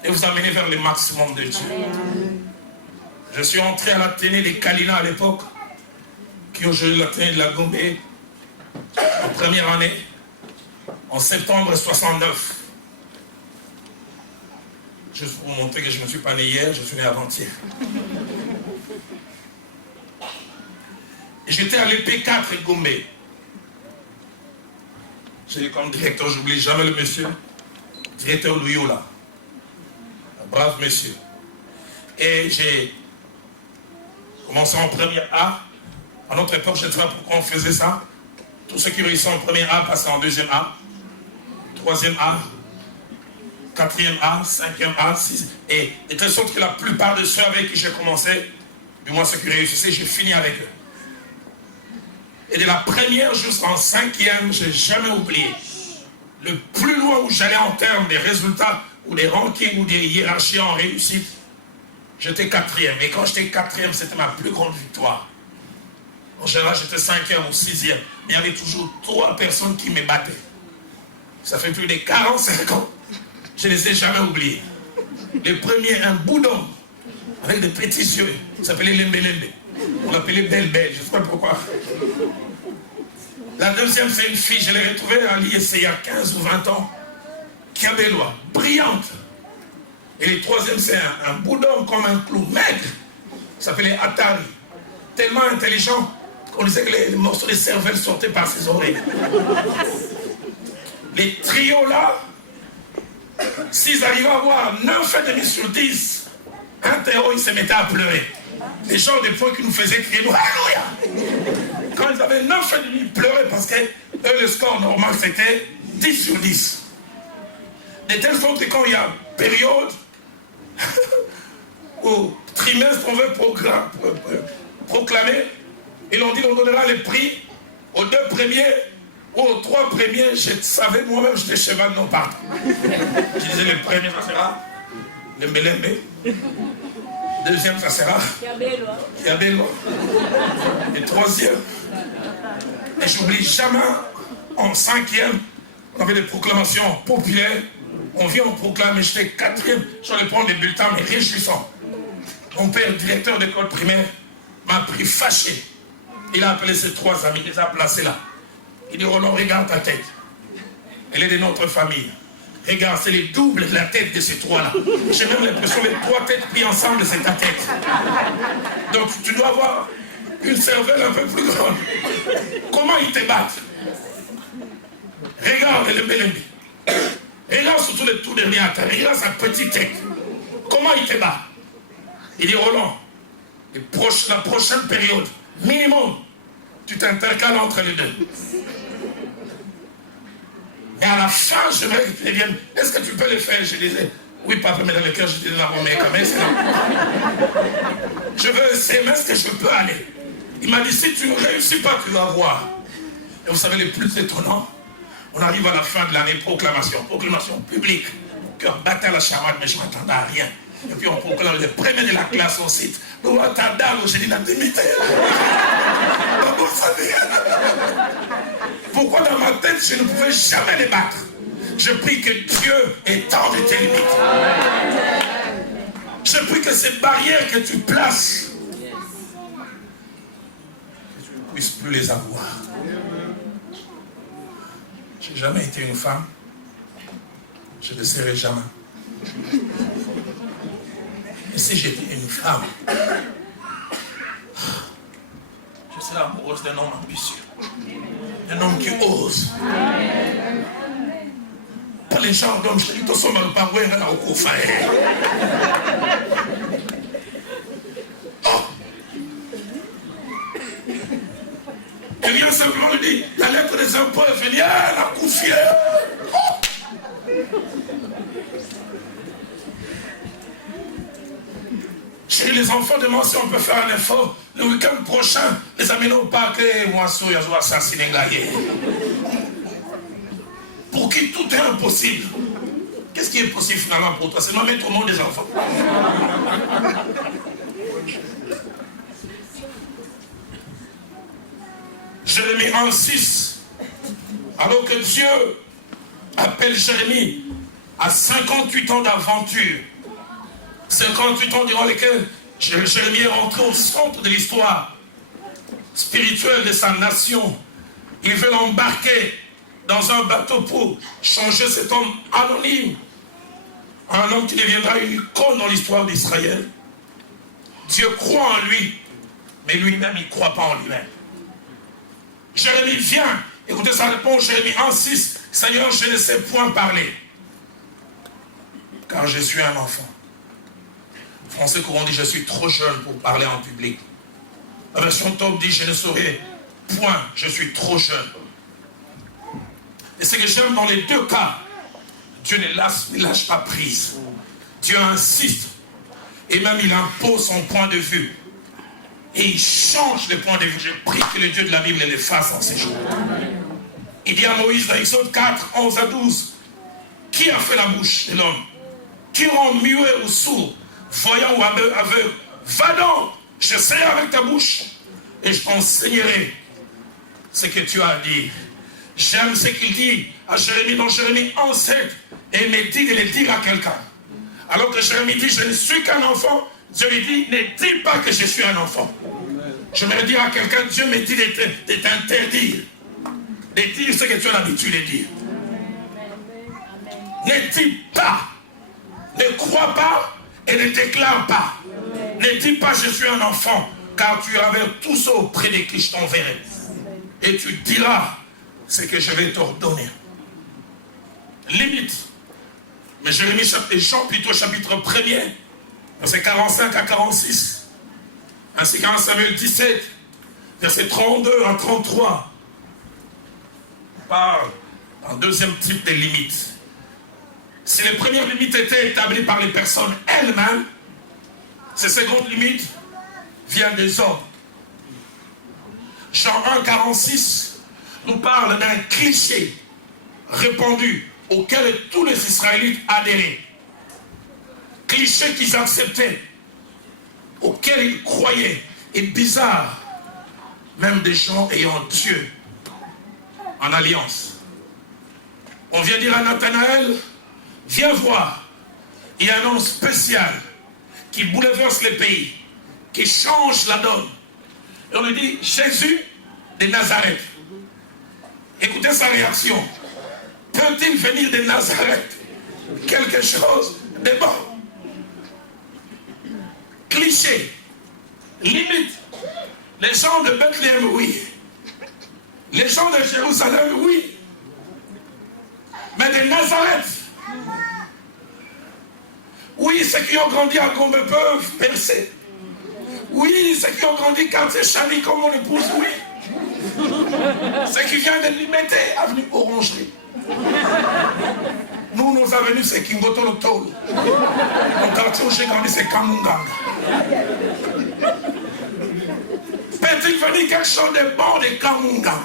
et vous amener vers le maximum de Dieu. Je suis entré à l'Athénée des Kalina à l'époque, qui ont joué l'Athénée de la Gombe, en première année, en septembre 69. Juste pour vous montrer que je ne suis pas né hier, je suis né avant-hier. J'étais à l'EP4 Gombe. J'ai comme directeur, j'oublie jamais le monsieur, directeur Louyola. Un brave monsieur. Et j'ai commencé en première A. À notre époque, je ne sais pas pourquoi on faisait ça. Tous ceux qui réussissaient en première A passaient en deuxième A, troisième A, quatrième A, cinquième A, 6. Et de telle sorte que la plupart de ceux avec qui j'ai commencé, du moins ceux qui réussissaient, j'ai fini avec eux. Et de la première jusqu'en cinquième, je n'ai jamais oublié. Le plus loin où j'allais en termes des résultats, ou des rankings, ou des hiérarchies en réussite, j'étais quatrième. Et quand j'étais quatrième, c'était ma plus grande victoire. En général, j'étais cinquième ou sixième. Mais il y avait toujours 3 personnes qui me battaient. Ça fait plus de 45 ans. Je ne les ai jamais oubliés. Le premier, un boudon, avec des petits yeux. Il s'appelait Lembelembe. On l'appelait Belle-Belle, je ne sais pas pourquoi. La deuxième, c'est une fille, je l'ai retrouvée à l'ISC il y a 15 ou 20 ans. Kiabellois, brillante. Et le troisième, c'est un boudon comme un clou, maigre. Il s'appelait Atari. Tellement intelligent qu'on disait que les morceaux de cervelle sortaient par ses oreilles. Les trios là, s'ils arrivaient à avoir 9,5 sur 10, un terreau, ils se mettaient à pleurer. Les gens des fois qui nous faisaient crier, Alléluia! Quand ils avaient 9,5, ils pleuraient parce que eux, le score normal, c'était 10 sur 10. De telle sorte que quand il y a période, au trimestre, on veut proclamer, et l'on dit qu'on donnera les prix aux 2 premiers ou aux 3 premiers. Je savais moi-même, j'étais cheval non partout. Je disais le premier, ça sera le Mbelembe. Deuxième, ça sera Kiabellois. Et troisième. Et j'oublie jamais, en cinquième, on avait des proclamations populaires. On vient, on proclame, et j'étais quatrième. J'allais prendre des bulletins, mais réjouissants. Mon père, directeur d'école primaire, m'a pris fâché. Il a appelé ses 3 amis, il les a placés là. Il dit, Roland, regarde ta tête. Elle est de notre famille. Regarde, c'est le double de la tête de ces 3-là. J'ai même l'impression que les 3 têtes prises ensemble, c'est ta tête. Donc tu dois avoir une cervelle un peu plus grande. Comment ils te battent? Regarde le Mbelembe. Regarde surtout le tout dernier attaque. Regarde sa petite tête. Comment il te bat? Il dit, Roland, la prochaine période, minimum, tu t'intercales entre les deux. Mais à la fin, j'aimerais que tu viennes. Est-ce que tu peux le faire? Je disais, oui, papa, mais dans le cœur, je disais, non, mais quand même, c'est non. Je veux essayer, mais est-ce que je peux aller? Il m'a dit, si tu ne réussis pas, tu vas voir. Et vous savez, le plus étonnant, on arrive à la fin de l'année, proclamation publique. Cœur battait à la chamade, mais je ne m'attendais à rien. Et puis on proclame les premiers de la classe au site. Nous, ta dame, j'ai dit, la démité. Pourquoi dans ma tête, je ne pouvais jamais les battre? Je prie que Dieu étende tes limites. Je prie que ces barrières que tu places, que tu ne puisses plus les avoir. Je n'ai jamais été une femme. Je ne serai jamais. Et si j'étais une femme, je serais amoureuse d'un homme ambitieux. Un homme qui ose. Pas les gens d'hommes, je dis, tout ça, on pas voir là au coup. Oh! Tu viens simplement dire, la lettre des impôts est venue, la coufière. Oh! Chérie, les enfants demandent si on peut faire un effort. Le week-end prochain, les amener au parc et moi, je vais assassiner Gaillé. Pour qui tout est impossible. Qu'est-ce qui est possible finalement pour toi? C'est de mettre au monde des enfants. Jérémie 1,6. Alors que Dieu appelle Jérémie à 58 ans d'aventure. 58 ans durant lesquels Jérémie est rentré au centre de l'histoire spirituelle de sa nation. Il veut l'embarquer dans un bateau pour changer cet homme anonyme. Un homme qui deviendra une icône dans l'histoire d'Israël. Dieu croit en lui, mais lui-même, il ne croit pas en lui-même. Jérémie vient, écoutez sa réponse, Jérémie 1,6. Seigneur, je ne sais point parler, car je suis un enfant. Français courant dit, je suis trop jeune pour parler en public. La version top dit, je ne saurais point, je suis trop jeune. Et ce que j'aime dans les deux cas, Dieu ne lâche pas prise. Dieu insiste. Et même il impose son point de vue. Et il change le point de vue. Je prie que le Dieu de la Bible les fasse en ces jours. Il dit à Moïse dans Exode 4, 11 à 12, qui a fait la bouche de l'homme? Qui rend muet ou sourd, voyant ou aveugle? Va donc, je serai avec ta bouche et je t'enseignerai ce que tu as à dire. J'aime ce qu'il dit à Jérémie dans Jérémie 1,7 et il me dit de le dire à quelqu'un. Alors que Jérémie dit, je ne suis qu'un enfant, Dieu lui dit, ne dis pas que je suis un enfant. Je vais dire à quelqu'un, Dieu me dit de t'interdire, de dire ce que tu as l'habitude de dire. Ne dis pas, ne crois pas et ne déclare pas. Ne dis pas, je suis un enfant, car tu avais tout ça auprès de qui je t'enverrai. Et tu diras ce que je vais t'ordonner. Limite. Mais Jérémie et Jean plutôt chapitre 1er, versets 45 à 46, ainsi qu'en Samuel 17, versets 32 à 33, parle d'un deuxième type de limite. Si les premières limites étaient établies par les personnes elles-mêmes, ces secondes limites viennent des hommes. Jean 1, 46 nous parle d'un cliché répandu auquel tous les Israélites adhéraient. Cliché qu'ils acceptaient, auquel ils croyaient. Et bizarre, même des gens ayant Dieu en alliance. On vient dire à Nathanaël, viens voir, il y a un homme spécial qui bouleverse les pays, qui change la donne. Et on lui dit, Jésus de Nazareth. Écoutez sa réaction. Peut-il venir de Nazareth quelque chose de bon? Cliché. Limite. Les gens de Bethléem, oui. Les gens de Jérusalem, oui. Mais de Nazareth, Oui, ceux qui ont grandi à Gombe peuvent percer. Oui, ceux qui ont grandi quartier Chani comme mon épouse, oui. Ceux qui viennent de Limete, avenue Orangerie. Nous, nos avenues, c'est Kingotolo Tolo. Mon quartier où j'ai grandi, c'est Kamunganga. Peut-il venir quelque chose de bon de Kamunganga?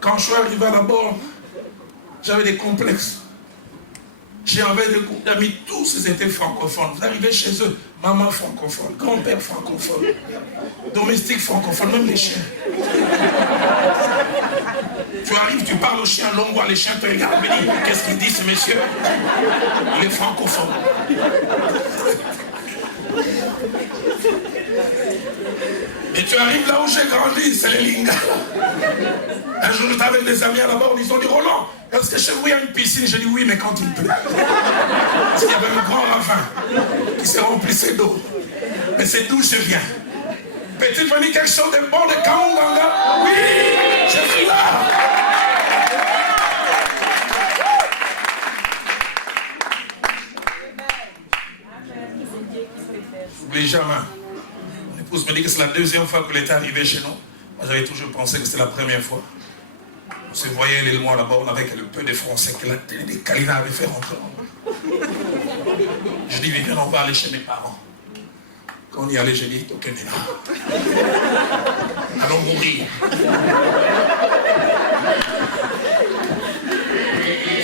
Quand je suis arrivé à la borne, j'avais des complexes. J'avais des groupes d'amis, tous ils étaient francophones. Vous arrivez chez eux, maman francophone, grand-père francophone, domestique francophone, même les chiens. Tu arrives, tu parles aux chiens longois, les chiens te regardent et disent, qu'est-ce qu'il dit ce monsieur? Il est francophone. Et tu arrives là où j'ai grandi, c'est les Lingala. Un jour, j'étais avec des amis à la bord, ils ont dit, Roland, est-ce que chez vous il y a une piscine? J'ai dit oui, mais quand il pleut. Parce qu'il y avait un grand ravin qui se remplissait d'eau. Mais c'est d'où je viens. Peut-il venir quelque chose de bon de Kamunganga? Oui, je suis là. N'oublie jamais. Mon épouse me dit que c'est la deuxième fois que était arrivé chez nous. Moi, j'avais toujours pensé que c'était la première fois. On se voyait les mois là-bas, on avait le peu de français que la télé des Kalina avait fait rentrer. Je dis, viens, on va aller chez mes parents. Quand on y allait, j'ai dit, ok, là. Allons mourir.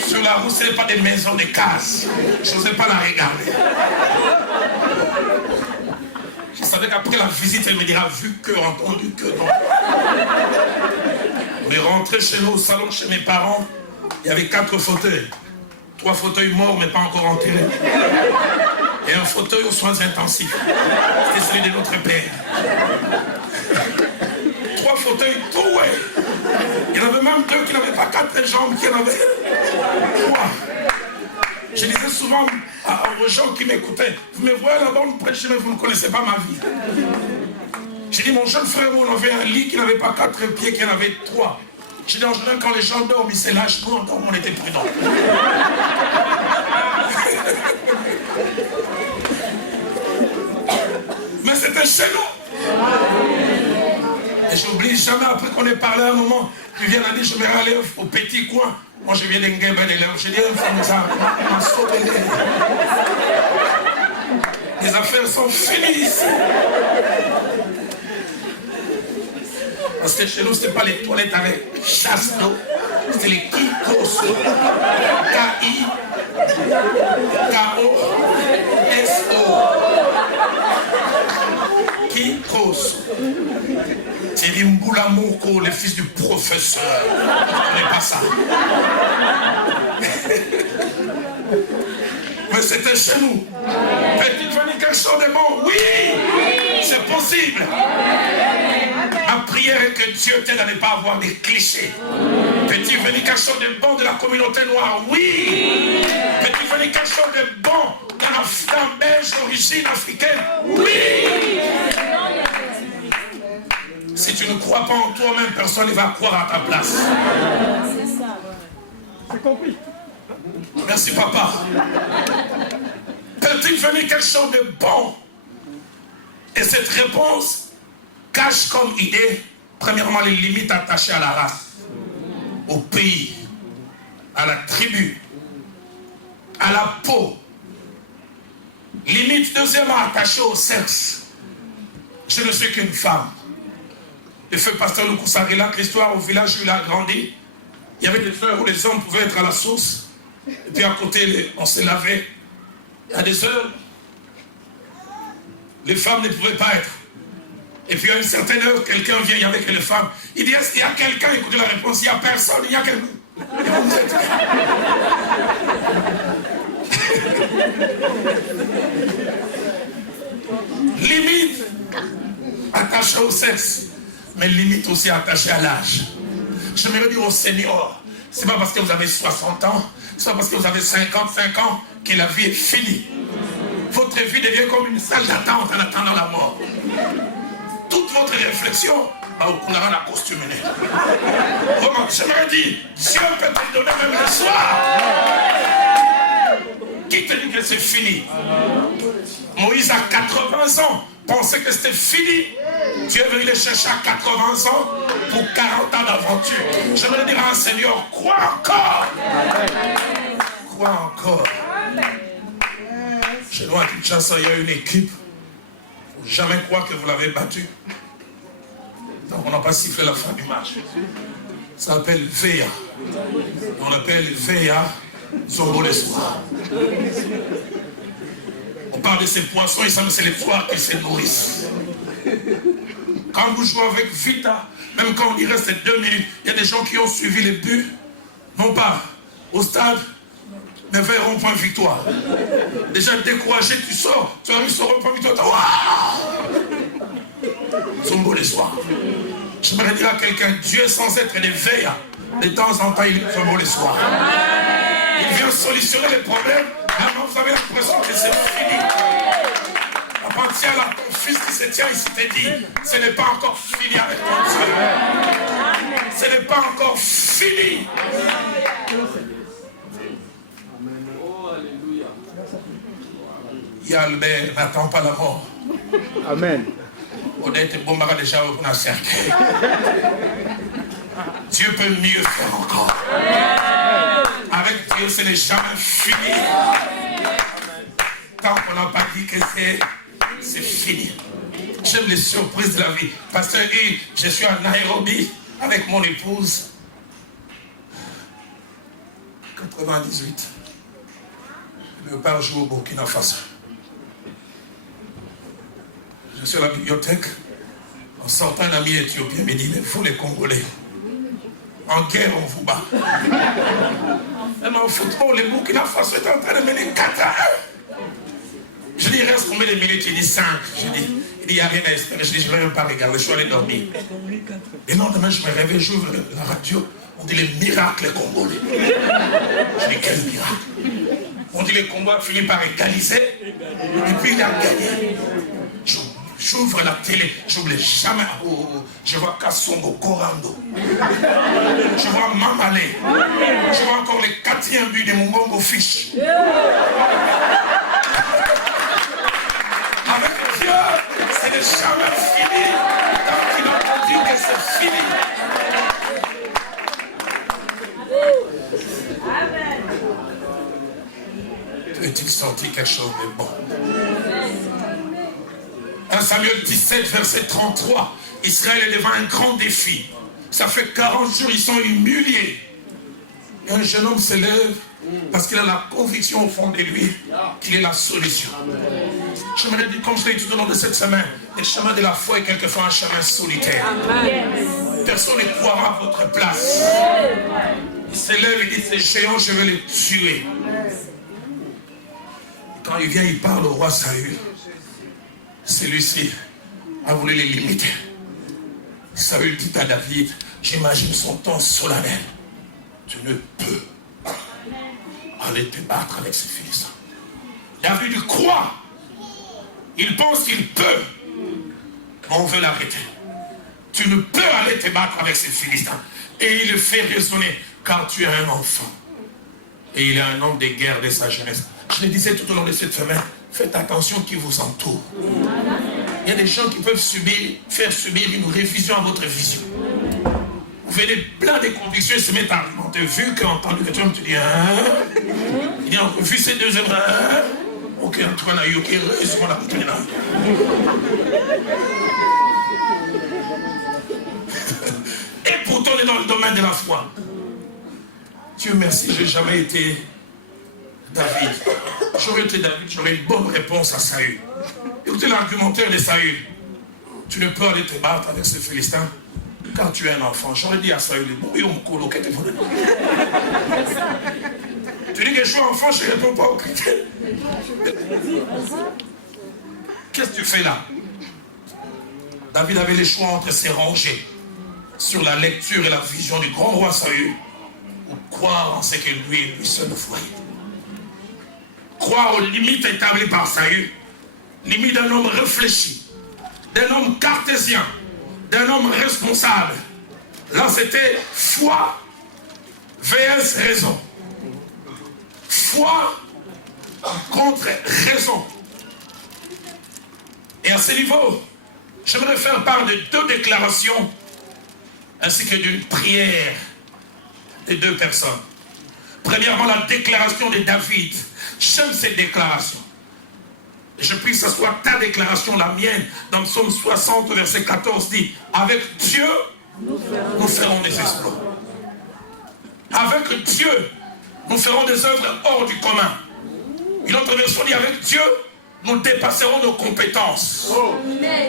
Sur la route, ce n'est pas des maisons, des cases. Je n'osais pas la regarder. Je savais qu'après la visite, elle me dira, vu que, entendu que, non. On est rentré chez nous au salon, chez mes parents. Il y avait 4 fauteuils. 3 fauteuils morts, mais pas encore enterrés. Et un fauteuil aux soins intensifs. C'était celui de notre père. 3 fauteuils troués. Il y en avait même 2 qui n'avaient pas 4 jambes, qui en avaient 3. Je disais souvent aux gens qui m'écoutaient, vous me voyez là-bas, on prête chez moi, vous ne connaissez pas ma vie. J'ai dit, mon jeune frère, on avait un lit qui n'avait pas 4 pieds, qui en avait 3. J'ai dit, en général, quand les gens dorment, ils se lâchent. Nous, on était prudents. Mais c'était chez nous. Et j'oublie jamais, après qu'on ait parlé un moment, tu viens à dire, je vais aller au petit coin. Moi, je viens d'Engebe de l'heure. J'ai dit, les affaires sont finies ici. Parce que chez nous, ce n'était pas les toilettes avec chasse d'eau. C'était les Kikos. K-I-K-O-S-O. Kikos. C'est Limboula Moko, le fils du professeur. Je ne connais pas ça. Mais c'était chez nous. Peut-il venir quelque chose de bon? Oui, c'est possible. Ma prière est que Dieu t'aide à ne pas avoir des clichés. Peut-il venir quelque chose de bon de la communauté noire? Oui. Peut-il venir quelque chose de bon d'un belge d'origine africaine? Oui. Si tu ne crois pas en toi-même, personne ne va croire à ta place. C'est ça. C'est compris. Merci, papa. Peut-il venir quelque chose de bon? Et cette réponse cache comme idée, premièrement, les limites attachées à la race, au pays, à la tribu, à la peau. Limite, deuxièmement, attachée au sexe. Je ne suis qu'une femme. Le feu pasteur Lukusarela, l'histoire au village où il a grandi, il y avait des heures où les hommes pouvaient être à la source, et puis à côté, on se lavait. Il y a des heures, les femmes ne pouvaient pas être. Et puis à une certaine heure, quelqu'un vient, il y avait que les femmes. Il dit, est-ce qu'il y a quelqu'un? Écoutez la réponse, il n'y a personne, il y a quelqu'un. Et vous êtes... Limite attachée au sexe, mais limite aussi attachée à l'âge. J'aimerais dire aux seniors, c'est pas parce que vous avez 60 ans, c'est pas parce que vous avez 55 ans que la vie est finie. Votre vie devient comme une salle d'attente en attendant la mort. Toute votre réflexion, on a la costume. Vraiment, j'aimerais dire, Dieu peut te donner même le soir. Qui te dit c'est fini. Moïse a 80 ans, pensait que c'était fini. Dieu est venu les chercher à 80 ans pour 40 ans d'aventure. J'aimerais dire à un Seigneur, crois encore. Crois encore. Chez nous à Kinshasa, il y a une équipe. Il ne faut jamais croire que vous l'avez battue. Donc on n'a pas sifflé la fin du match. Ça s'appelle VA. On appelle VA Zombo les soirs. On parle de ces poissons, il semble que c'est les soirs qui se nourrissent. Quand vous jouez avec Vita, même quand il reste 2 minutes, il y a des gens qui ont suivi les buts, non pas au stade, mais vers rond-point victoire. Déjà découragé, tu sors, tu arrives sur rond-point victoire, Zombo les soirs. J'aimerais dire à quelqu'un, Dieu sans être élevé, de temps en temps il Zombo les soirs. Il vient solutionner les problèmes, maintenant vous avez l'impression que c'est fini. Avant-hier, là, ton fils qui se tient ici te dit, ce n'est pas encore fini avec ton Dieu. Ce n'est pas encore fini. Yalbert n'attend pas la mort. Amen. Honnête, bon, mara déjà on a cercueil. Dieu peut mieux faire encore. Avec Dieu, ce n'est jamais fini. Tant qu'on n'a pas dit que c'est fini. J'aime les surprises de la vie. Pasteur Hugues, je suis à Nairobi avec mon épouse. 98. Le père joue au Burkina Faso. Je suis à la bibliothèque. En sortant, un ami éthiopien me dit, mais vous les Congolais, en guerre on vous bat. Même en football, le Burkina Faso est en train de mener 4-1. Je dis, il reste combien de minutes? Il dit 5. Je dis, il dit, il n'y a rien à espérer. Je dis, je ne vais même pas regarder, je suis allé dormir. Et non, demain, je me réveille, j'ouvre la radio. On dit les miracles congolais. Je dis, quel miracle? On dit les Congolais finit par égaliser. Et puis il a gagné. J'ouvre la télé, j'oublie jamais. Je vois Kassongo, Korando. Je vois Mamalé. Je vois encore les 4e buts de Mungongo Fish. Avec Dieu, ce n'est jamais fini. Tant qu'il a dit que c'est fini. Peut-il sortir quelque chose de bon? 1 Samuel 17, verset 33. Israël est devant un grand défi. Ça fait 40 jours, ils sont humiliés. Et un jeune homme se lève parce qu'il a la conviction au fond de lui qu'il est la solution. J'aimerais dire, comme je l'ai dit tout au long de cette semaine, le chemin de la foi est quelquefois un chemin solitaire. Personne ne croira à votre place. Il se lève et dit, ces géants, je vais les tuer. Quand il vient, il parle au roi Saül. Celui-ci a voulu les limiter. Saül dit à David, j'imagine son ton solennel. Tu ne peux pas aller te battre avec ces Philistins. David croit. Il pense qu'il peut. On veut l'arrêter. Tu ne peux aller te battre avec ces Philistins. Et il le fait raisonner, car tu es un enfant. Et il est un homme de guerre de sa jeunesse. Je le disais tout au long de cette semaine, faites attention qui vous entoure. Il y a des gens qui peuvent faire subir une révision à votre vision. Vous venez plein de convictions et se mettre à argumenter. Vu qu'entendu que tu dis, il dit, vu ces 2 œuvres, ok, Antoine a eu, ok, on a retenu là. Et pourtant, on est dans le domaine de la foi. Dieu merci, je n'ai jamais été David. J'aurais été David, j'aurais une bonne réponse à Saül. Écoutez l'argumentaire de Saül. Tu ne peux aller te battre avec ces Philistins quand tu es un enfant. J'aurais dit à Saül, tu dis que je suis enfant, je ne réponds pas aux critères. Qu'est-ce que tu fais là? David avait le choix entre se ranger sur la lecture et la vision du grand roi Saül ou croire en ce que lui seul voyait. Croire aux limites établies par Saül, limite d'un homme réfléchi, d'un homme cartésien, d'un homme responsable. Là, c'était foi vs raison. Foi contre-raison. Et à ce niveau, j'aimerais faire part de 2 déclarations ainsi que d'une prière de 2 personnes. Premièrement, la déclaration de David. J'aime cette déclaration. Et je prie que ce soit ta déclaration, la mienne. Dans le psaume 60, verset 14, dit, avec Dieu, nous ferons des exploits. Avec Dieu, nous ferons des œuvres hors du commun. Une autre version dit, avec Dieu, nous dépasserons nos compétences.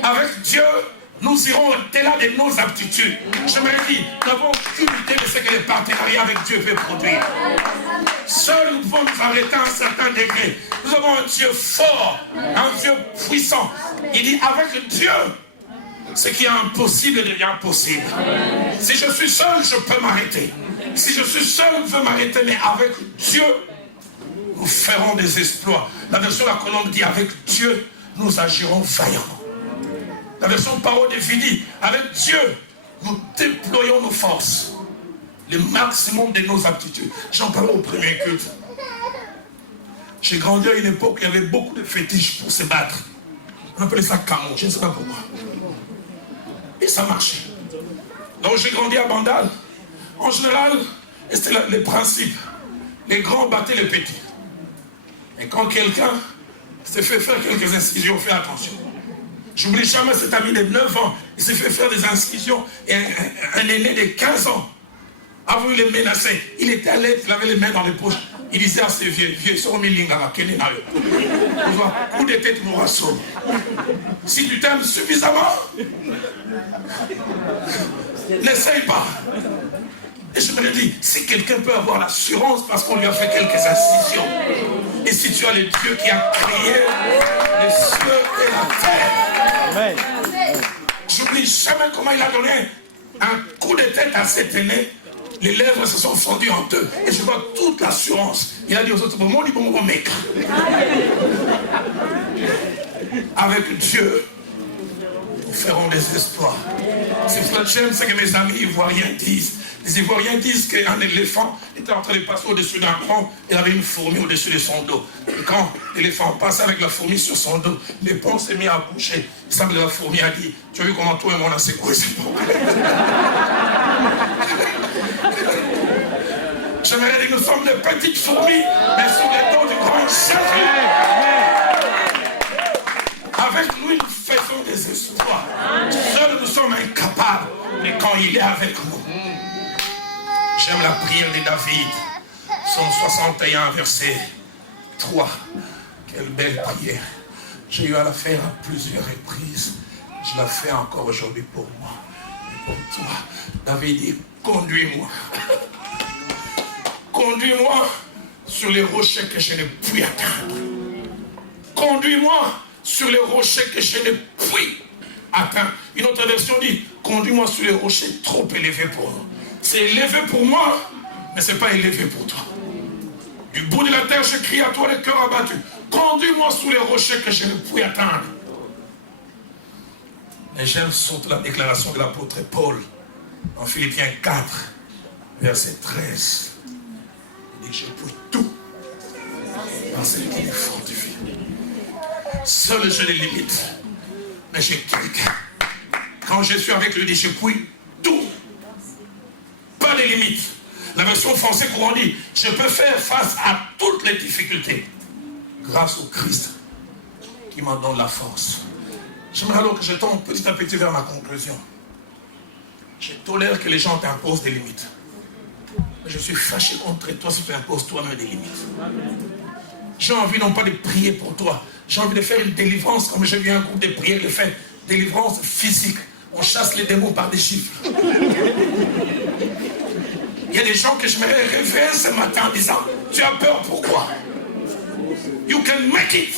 Avec Dieu, nous irons au-delà de nos aptitudes. Je me dis, nous n'avons aucune idée de ce que le partenariat avec Dieu peut produire. Seuls nous pouvons nous arrêter à un certain degré. Nous avons un Dieu fort, un Dieu puissant. Il dit, avec Dieu, ce qui est impossible devient possible. Si je suis seul, je peux m'arrêter. Si je suis seul, je peux m'arrêter. Mais avec Dieu, nous ferons des exploits. La version de la colombe dit, avec Dieu, nous agirons vaillamment. La version parole de vie dit, avec Dieu, nous déployons nos forces. Le maximum de nos aptitudes. J'en parle au premier culte. J'ai grandi à une époque où il y avait beaucoup de fétiches pour se battre. On appelait ça camo, je ne sais pas pourquoi. Et ça marchait. Donc j'ai grandi à Bandal. En général, c'était le principe. Les grands battaient les petits. Et quand quelqu'un s'est fait faire quelques incisions, fais attention. J'oublie jamais cet ami de 9 ans. Il s'est fait faire des incisions. Et un aîné de 15 ans a voulu les menacer. Il était à l'aise, il avait les mains dans les poches. Il disait à ces vieux, coup de tête m'aura sauvé. Si tu t'aimes suffisamment, n'essaye pas. Et je me dis, si quelqu'un peut avoir l'assurance parce qu'on lui a fait quelques incisions, et si tu as le Dieu qui a créé les cieux et la terre, j'oublie jamais comment il a donné un coup de tête à cet aîné. Les lèvres se sont fondues en 2. Et je vois toute l'assurance. Il a dit aux autres, bon mec. Avec Dieu, nous ferons des exploits. C'est ce que j'aime, c'est que mes amis ivoiriens disent. Les Ivoiriens disent qu'un éléphant était en train de passer au-dessus d'un pont et il avait une fourmi au-dessus de son dos. Et quand l'éléphant passe avec la fourmi sur son dos, le pont s'est mis à bouger. Il semble que la fourmi a dit, tu as vu comment toi et moi on a secoué ce pont? J'aimerais dire que nous sommes des petites fourmis, mais sous les dos du grand chef. Avec lui, nous faisons des exploits. Seuls nous sommes incapables, mais quand il est avec nous. J'aime la prière de David, Psaume 61, verset 3. Quelle belle prière. J'ai eu à la faire à plusieurs reprises. Je la fais encore aujourd'hui pour moi et pour toi. David dit, conduis-moi. Conduis-moi sur les rochers que je ne puis atteindre. Conduis-moi sur les rochers que je ne puis atteindre. Une autre version dit, conduis-moi sur les rochers trop élevés pour nous. C'est élevé pour moi, mais ce n'est pas élevé pour toi. Du bout de la terre, je crie à toi, le cœur abattu. Conduis-moi sous les rochers que je ne puis atteindre. Et j'aime surtout la déclaration de l'apôtre Paul en Philippiens 4, verset 13. Il dit, je peux tout dans celui qui est fortifié. Seul je les limite, mais j'ai quelqu'un. Quand je suis avec lui, je puis tout. Pas de limites. La version française courant dit, je peux faire face à toutes les difficultés grâce au Christ qui m'en donne la force. J'aimerais alors que je tombe petit à petit vers ma conclusion. Je tolère que les gens t'imposent des limites. Mais je suis fâché contre toi si tu imposes toi-même des limites. J'ai envie non pas de prier pour toi. J'ai envie de faire une délivrance comme j'ai vu un groupe de prières le faire. Délivrance physique. On chasse les démons par des chiffres. Il y a des gens que je me réveille ce matin en disant, tu as peur, pourquoi? You can make it.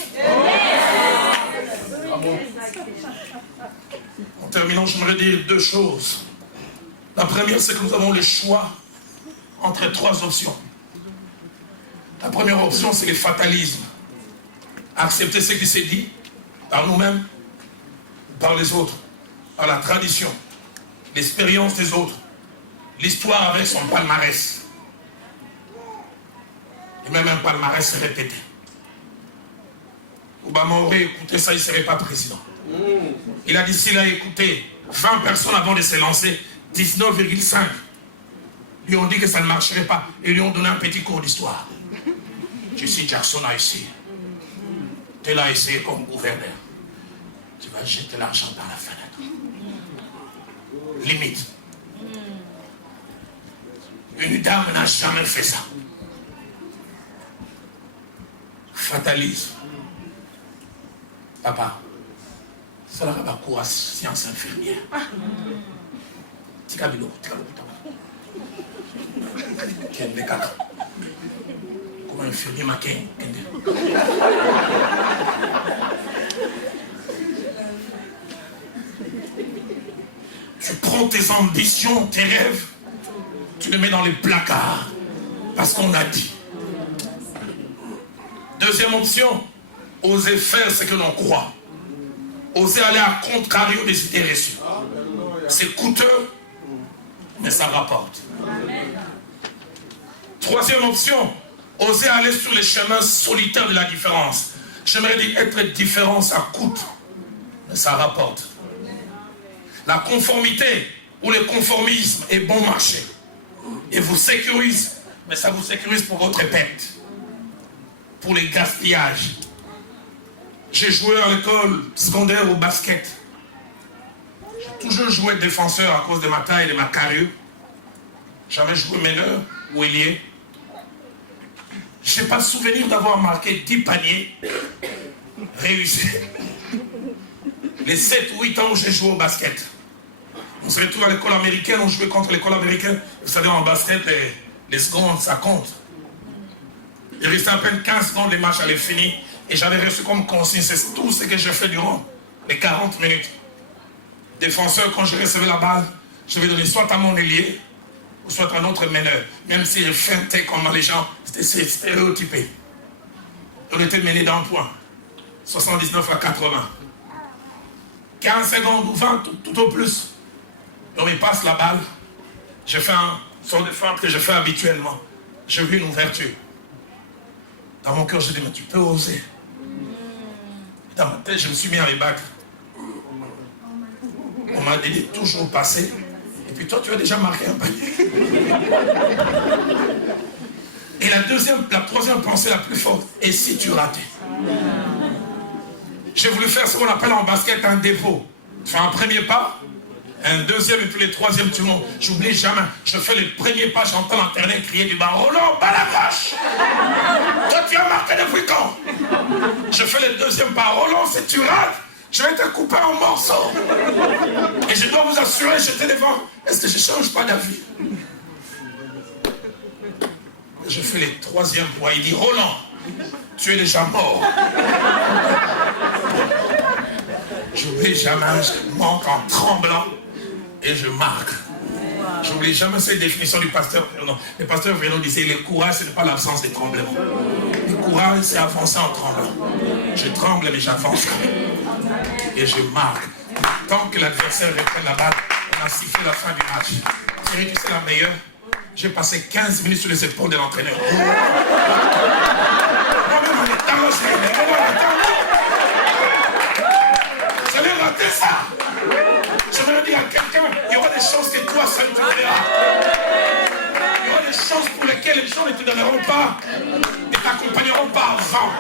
En terminant, j'aimerais dire 2 choses. La première, c'est que nous avons le choix entre 3 options. La première option, c'est le fatalisme. Accepter ce qui s'est dit par nous-mêmes, par les autres, par la tradition, l'expérience des autres, l'histoire avec son palmarès. Et même un palmarès répété. Obama aurait écouté ça, il ne serait pas président. Il a dit s'il a écouté 20 personnes avant de se lancer, 19,5 lui ont dit que ça ne marcherait pas et lui ont donné un petit cours d'histoire. Je suis Jackson a essayé. Tu l'as essayé comme gouverneur. Tu vas jeter l'argent par la fenêtre. Limite. Une dame n'a jamais fait ça. Fatalisme. Papa, ça va pas quoi science infirmière. Tikabilo, comment infirmier maquin. Tu prends tes ambitions, tes rêves, tu les mets dans les placards. Parce qu'on a dit. Deuxième option, oser faire ce que l'on croit. Oser aller à contrario des idées reçues. C'est coûteux, mais ça rapporte. Troisième option, oser aller sur les chemins solitaires de la différence. J'aimerais dire être différent, ça coûte, mais ça rapporte. La conformité ou le conformisme est bon marché. Et vous sécurise, mais ça vous sécurise pour votre perte. Pour les gaspillages. J'ai joué à l'école secondaire au basket. J'ai toujours joué défenseur à cause de ma taille et de ma carrure. Jamais joué meneur ou ailier. Je n'ai pas souvenir d'avoir marqué 10 paniers réussis. Les 7 ou 8 ans où j'ai joué au basket. On se retrouve à l'école américaine, on jouait contre l'école américaine. Vous savez, en basket, les secondes, ça compte. Il restait à peine 15 secondes, les matchs allaient finir. Et j'avais reçu comme consigne, c'est tout ce que j'ai fait durant les 40 minutes. Défenseur, quand je recevais la balle, je vais donner soit à mon ailier, ou soit à un autre meneur. Même si je feintais comme les gens, c'était stéréotypé. On était mené d'un point. 79 à 80. 15 secondes ou 20, tout au plus. On me passe la balle. Je fais un sort de feinte que je fais habituellement. Je vis une ouverture. Dans mon cœur, je dis, mais tu peux oser. Dans ma tête, je me suis mis à les battre. On m'a dit toujours passer. Et puis toi, tu as déjà marqué un panier. Et la troisième pensée la plus forte, et si tu ratais? J'ai voulu faire ce qu'on appelle en basket un dépôt. Tu fais un premier pas, un deuxième et puis le troisième, tu montes. J'oublie jamais. Je fais le premier pas, j'entends l'internet crier du bas. Roland, bas la gauche. Toi, tu as marqué depuis quand? Je fais le deuxième pas. Roland, si tu rates, je vais te couper en morceaux. Et je dois vous assurer, j'étais devant. Est-ce que je ne change pas d'avis? Je fais le troisième point. Il dit, Roland, tu es déjà mort. J'oublie jamais, je monte en tremblant et je marque. J'oublie jamais cette définition du pasteur Vernon. Le pasteur Vernon disait, le courage, ce n'est pas l'absence de tremblement. Le courage, c'est avancer en tremblant. Je tremble, mais j'avance. Et je marque. Tant que l'adversaire reprenne la balle, on a sifflé la fin du match. Thierry, tu sais la meilleure? J'ai passé 15 minutes sur les épaules de l'entraîneur. Je vais rater ça. Je vais dire à quelqu'un, il y aura des choses que toi, ça ne te donnera. Il y aura des choses pour lesquelles les gens ne te donneront pas, ne t'accompagneront pas avant.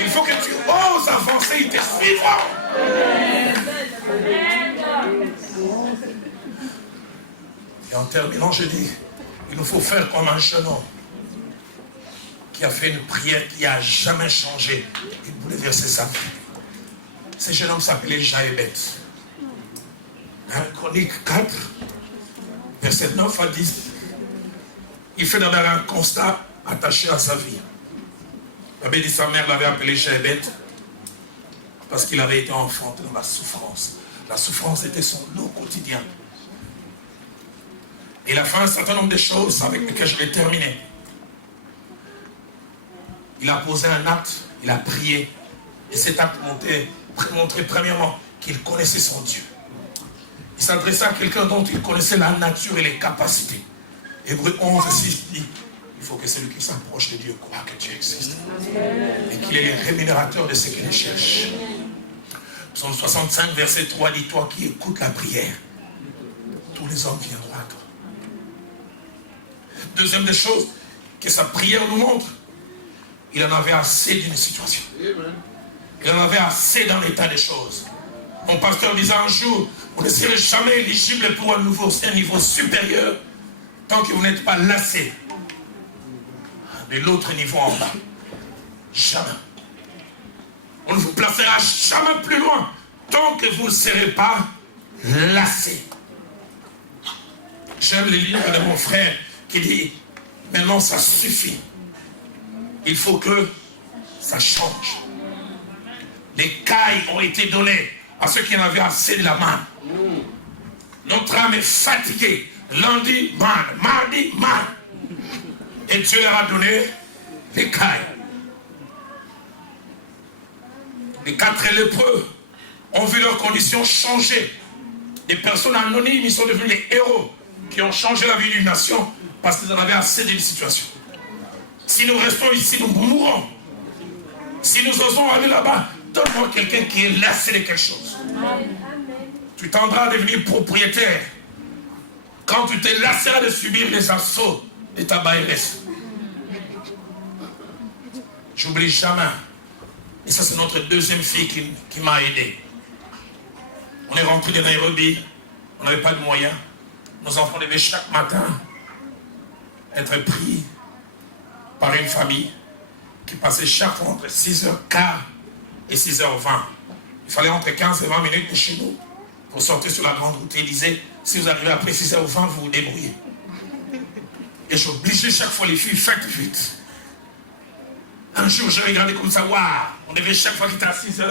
Il faut que tu oses avancer, ils te suivront. Et en terminant, je dis, il nous faut faire comme un jeune homme qui a fait une prière qui n'a jamais changé et bouleversé sa vie. Ce jeune homme s'appelait Jaébet. Dans Chronique 4, verset 9 à 10, il fait d'abord un constat attaché à sa vie. La Bible dit que sa mère l'avait appelé Jaébet parce qu'il avait été enfanté dans la souffrance. La souffrance était son lot quotidien. Il a fait un certain nombre de choses avec lesquelles je vais terminer. Il a posé un acte, il a prié. Et cet acte montrait premièrement qu'il connaissait son Dieu. Il s'adressait à quelqu'un dont il connaissait la nature et les capacités. Hébreux 11, 6 dit, il faut que celui qui s'approche de Dieu croit que Dieu existe. Et qu'il qu'il est le rémunérateur de ceux qui le cherchent. Psaume 65, verset 3 dit, toi qui écoutes la prière, tous les hommes viendront à toi. Deuxième des choses que sa prière nous montre, il en avait assez d'une situation. Il en avait assez dans l'état des choses. Mon pasteur disait un jour, vous ne serez jamais éligible pour un niveau supérieur tant que vous n'êtes pas lassé de l'autre niveau en bas. Jamais. On ne vous placera jamais plus loin tant que vous ne serez pas lassé. J'aime les livres de mon frère qui dit, maintenant ça suffit. Il faut que ça change. Les cailles ont été données à ceux qui en avaient assez de la manne. Notre âme est fatiguée. Lundi, manne. Mardi, manne. Et Dieu leur a donné les cailles. Les 4 lépreux ont vu leurs conditions changer. Des personnes anonymes, ils sont devenus les héros qui ont changé la vie d'une nation parce qu'ils en avaient assez d'une situation. Si nous restons ici, nous mourrons. Si nous osons aller là-bas, donne-moi quelqu'un qui est lassé de quelque chose. Tu tendras à devenir propriétaire quand tu te lasseras de subir les assauts de ta baïresse. J'oublie jamais. Et ça, c'est notre deuxième fille qui m'a aidé. On est rentré de Nairobi, on n'avait pas de moyens. Nos enfants devaient chaque matin être pris par une famille qui passait chaque fois entre 6h15 et 6h20. Il fallait entre 15 et 20 minutes de chez nous pour sortir sur la grande route. Et il disait, si vous arrivez après 6h20, vous vous débrouillez. Et j'obligeais chaque fois les filles, faites vite. Un jour, j'ai regardé comme ça, waouh, on devait chaque fois quitter à 6h,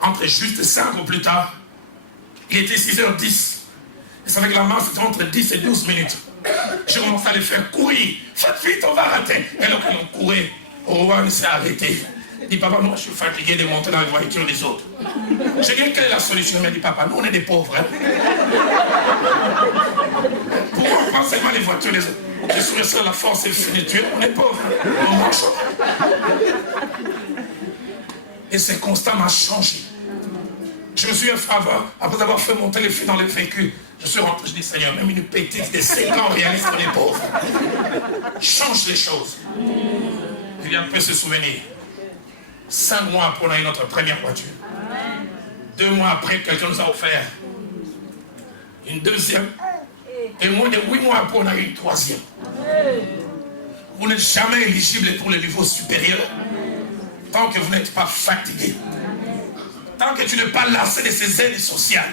entre juste 5 ou plus tard, il était 6h10. Et ça fait que la marche était entre 10 et 12 minutes. J'ai commencé à les faire courir. Faites vite, on va rater. Et donc, ils ont couru. Rowan s'est arrêté. Il dit, papa, moi, je suis fatigué de monter dans la voiture des autres. J'ai dit, quelle est la solution? Il m'a dit, papa, nous, on est des pauvres. Hein? Pourquoi on prend seulement les voitures des autres? Je suis resté à la force et finitude. On est pauvres. On marche. Et ce constat m'a changé. Je me suis après avoir fait monter les filles dans le véhicule, je suis rentré, je dis, Seigneur, même une petite de 5 ans réalise qu'on est pauvres. Change les choses. Il y a un peu ce souvenir. 5 mois après, on a eu notre première voiture. 2 mois après, quelqu'un nous a offert une deuxième. Et moins de 8 mois après, on a eu une troisième. Vous n'êtes jamais éligible pour le niveau supérieur tant que vous n'êtes pas fatigué. Tant que tu n'es pas lassé de ces aides sociales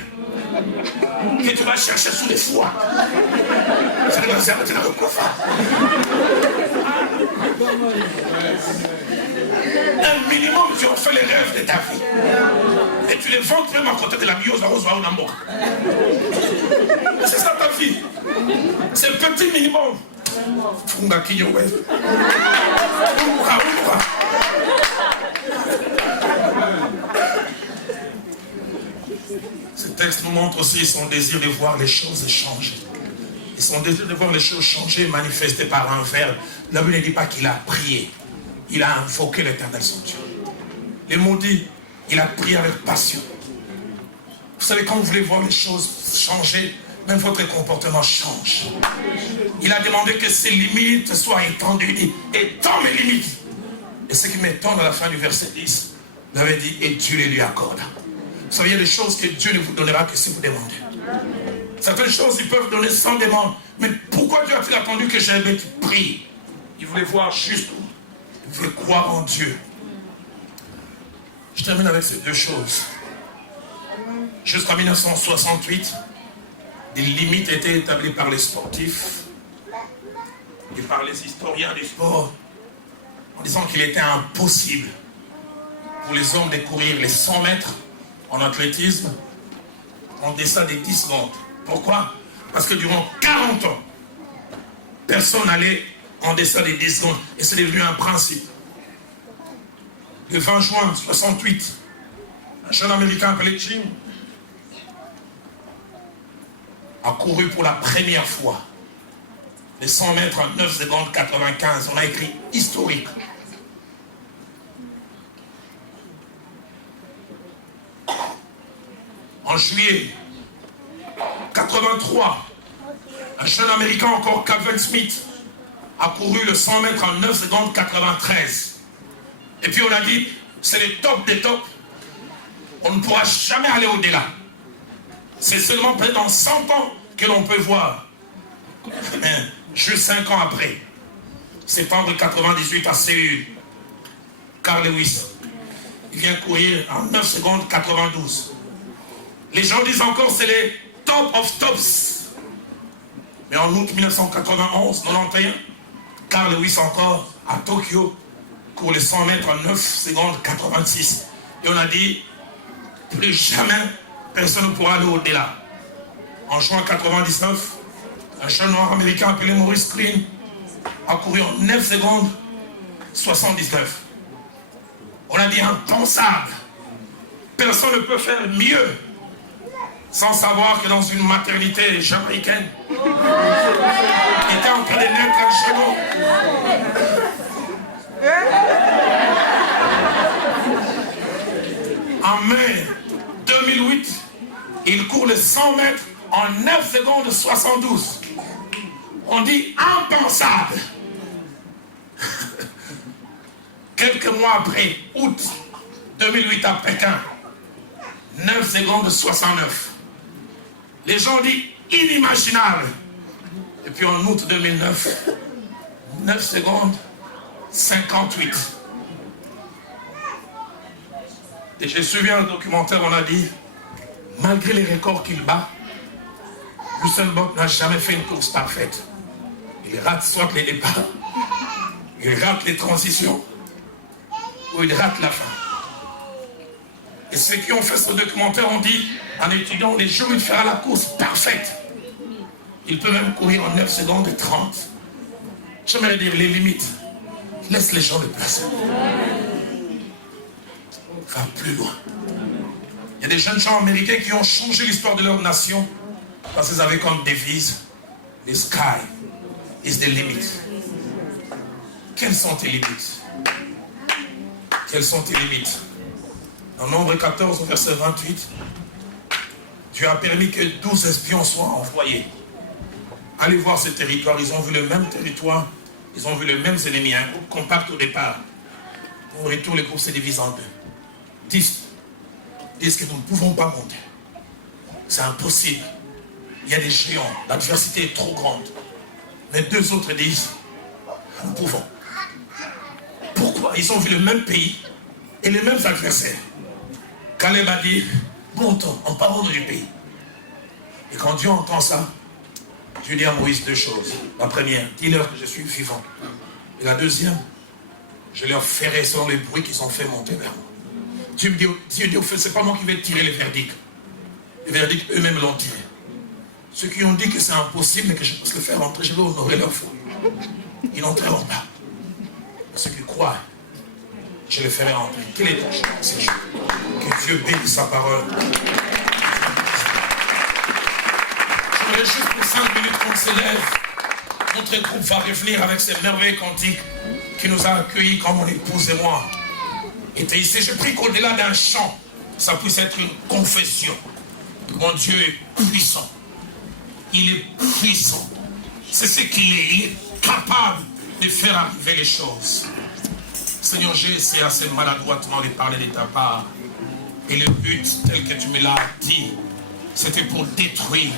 que tu vas chercher sous les foies. C'est le bazar, tu n'as pas. Un minimum, tu as fait les rêves de ta vie. Et tu les vends même à côté de la biose à Rose Nambo. C'est ça ta vie. C'est le petit minimum. Funga Kiyowe. Ce texte nous montre aussi son désir de voir les choses changer. Et son désir de voir les choses changer manifesté par un verbe. La Bible ne dit pas qu'il a prié. Il a invoqué l'Éternel son Dieu. Les mots dit, il a prié avec passion. Vous savez, quand vous voulez voir les choses changer, même votre comportement change. Il a demandé que ses limites soient étendues. Il dit, étends mes limites. Et ce qui m'étonne à la fin du verset 10, il avait dit, et Dieu les lui accorde. Vous savez, il y a des choses que Dieu ne vous donnera que si vous demandez. Certaines choses, ils peuvent donner sans demande. Mais pourquoi Dieu a-t-il attendu que Jérémie prie? Il voulait voir juste où. Il voulait croire en Dieu. Je termine avec ces 2 choses. Jusqu'en 1968, des limites étaient établies par les sportifs et par les historiens du sport en disant qu'il était impossible pour les hommes de courir les 100 mètres en athlétisme en deçà des 10 secondes. Pourquoi? Parce que durant 40 ans, personne n'allait en deçà des 10 secondes. Et c'est devenu un principe. Le 20 juin 1968, un jeune américain appelé Jim a couru pour la première fois les 100 mètres en 9 secondes 95. On a écrit historique. En juillet 83, un jeune américain encore, Calvin Smith, a couru le 100 mètres en 9 secondes 93. Et puis on a dit, c'est le top des tops. On ne pourra jamais aller au-delà. C'est seulement peut-être dans 100 ans que l'on peut voir. Mais juste 5 ans après, septembre 98 à Séoul, Carl Lewis, il vient courir en 9 secondes 92. Les gens disent encore c'est les top of tops. Mais en août 1991, 91, Carl Lewis encore à Tokyo court les 100 mètres en 9 secondes 86. Et on a dit, plus jamais personne ne pourra aller au-delà. En juin 99, un jeune noir américain appelé Maurice Green a couru en 9 secondes 79. On a dit impensable. Personne ne peut faire mieux. Sans savoir que dans une maternité jamaïcaine, était en train de naître un jeune homme. En mai 2008, il court les 100 mètres en 9 secondes 72. On dit impensable. Quelques mois après, août 2008 à Pékin, 9 secondes 69. Les gens disent inimaginable. Et puis en août 2009, 9 secondes 58. Et j'ai suivi un documentaire, on a dit, malgré les records qu'il bat, Usain Bolt n'a jamais fait une course parfaite. Il rate soit les départs, il rate les transitions, ou il rate la fin. Et ceux qui ont fait ce documentaire ont dit, en étudiant, les jours où il fera la course parfaite, il peut même courir en 9 secondes et 30. J'aimerais dire les limites. Laisse les gens le placer. Va plus loin. Il y a des jeunes gens américains qui ont changé l'histoire de leur nation parce qu'ils avaient comme devise « The sky is the limit ». Quelles sont tes limites? Quelles sont tes limites? Dans Nombre 14, verset 28, Dieu a permis que 12 espions soient envoyés. Allez voir ce territoire, ils ont vu le même territoire, ils ont vu les mêmes ennemis, un groupe compact au départ. Au retour, le groupe se divise en deux. 10 disent que nous ne pouvons pas monter. C'est impossible. Il y a des géants, l'adversité est trop grande. Mais 2 autres disent, nous pouvons. Pourquoi? Ils ont vu le même pays et les mêmes adversaires. Caleb a dit, montons, en parlant du pays. Et quand Dieu entend ça, Dieu dit à Moïse 2 choses. La première, dis-leur que je suis vivant. Et la deuxième, je leur ferai selon les bruits qu'ils ont fait monter vers moi. Dieu dit au fait, c'est pas moi qui vais tirer les verdicts. Les verdicts, eux-mêmes l'ont tiré. Ceux qui ont dit que c'est impossible et que je puisse le faire entrer, je vais honorer leur foi. Ils n'entreront pas. Ceux qui croient, je les ferai entrer. Quel est ton choix ces jours? Que Dieu bénisse sa parole. Je voudrais juste pour 5 minutes qu'on s'élève. Notre groupe va revenir avec ces merveilleux cantiques qui nous a accueillis comme mon épouse et moi. Et ici, je prie qu'au-delà d'un chant, ça puisse être une confession. Mon Dieu est puissant. Il est puissant. C'est ce qu'il est. Il est capable de faire arriver les choses. Seigneur, j'ai essayé assez maladroitement de parler de ta part. Et le but, tel que tu me l'as dit, c'était pour détruire,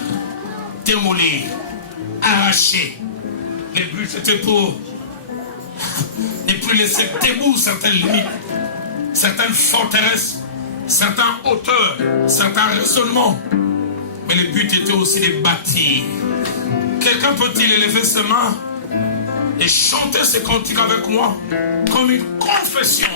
démolir, arracher. Le but, c'était pour ne plus laisser debout certaines limites, certaines forteresses, certains hauteurs, certains raisonnements. Mais le but était aussi de bâtir. Quelqu'un peut-il élever ses mains et chanter ce cantique avec moi comme une confession?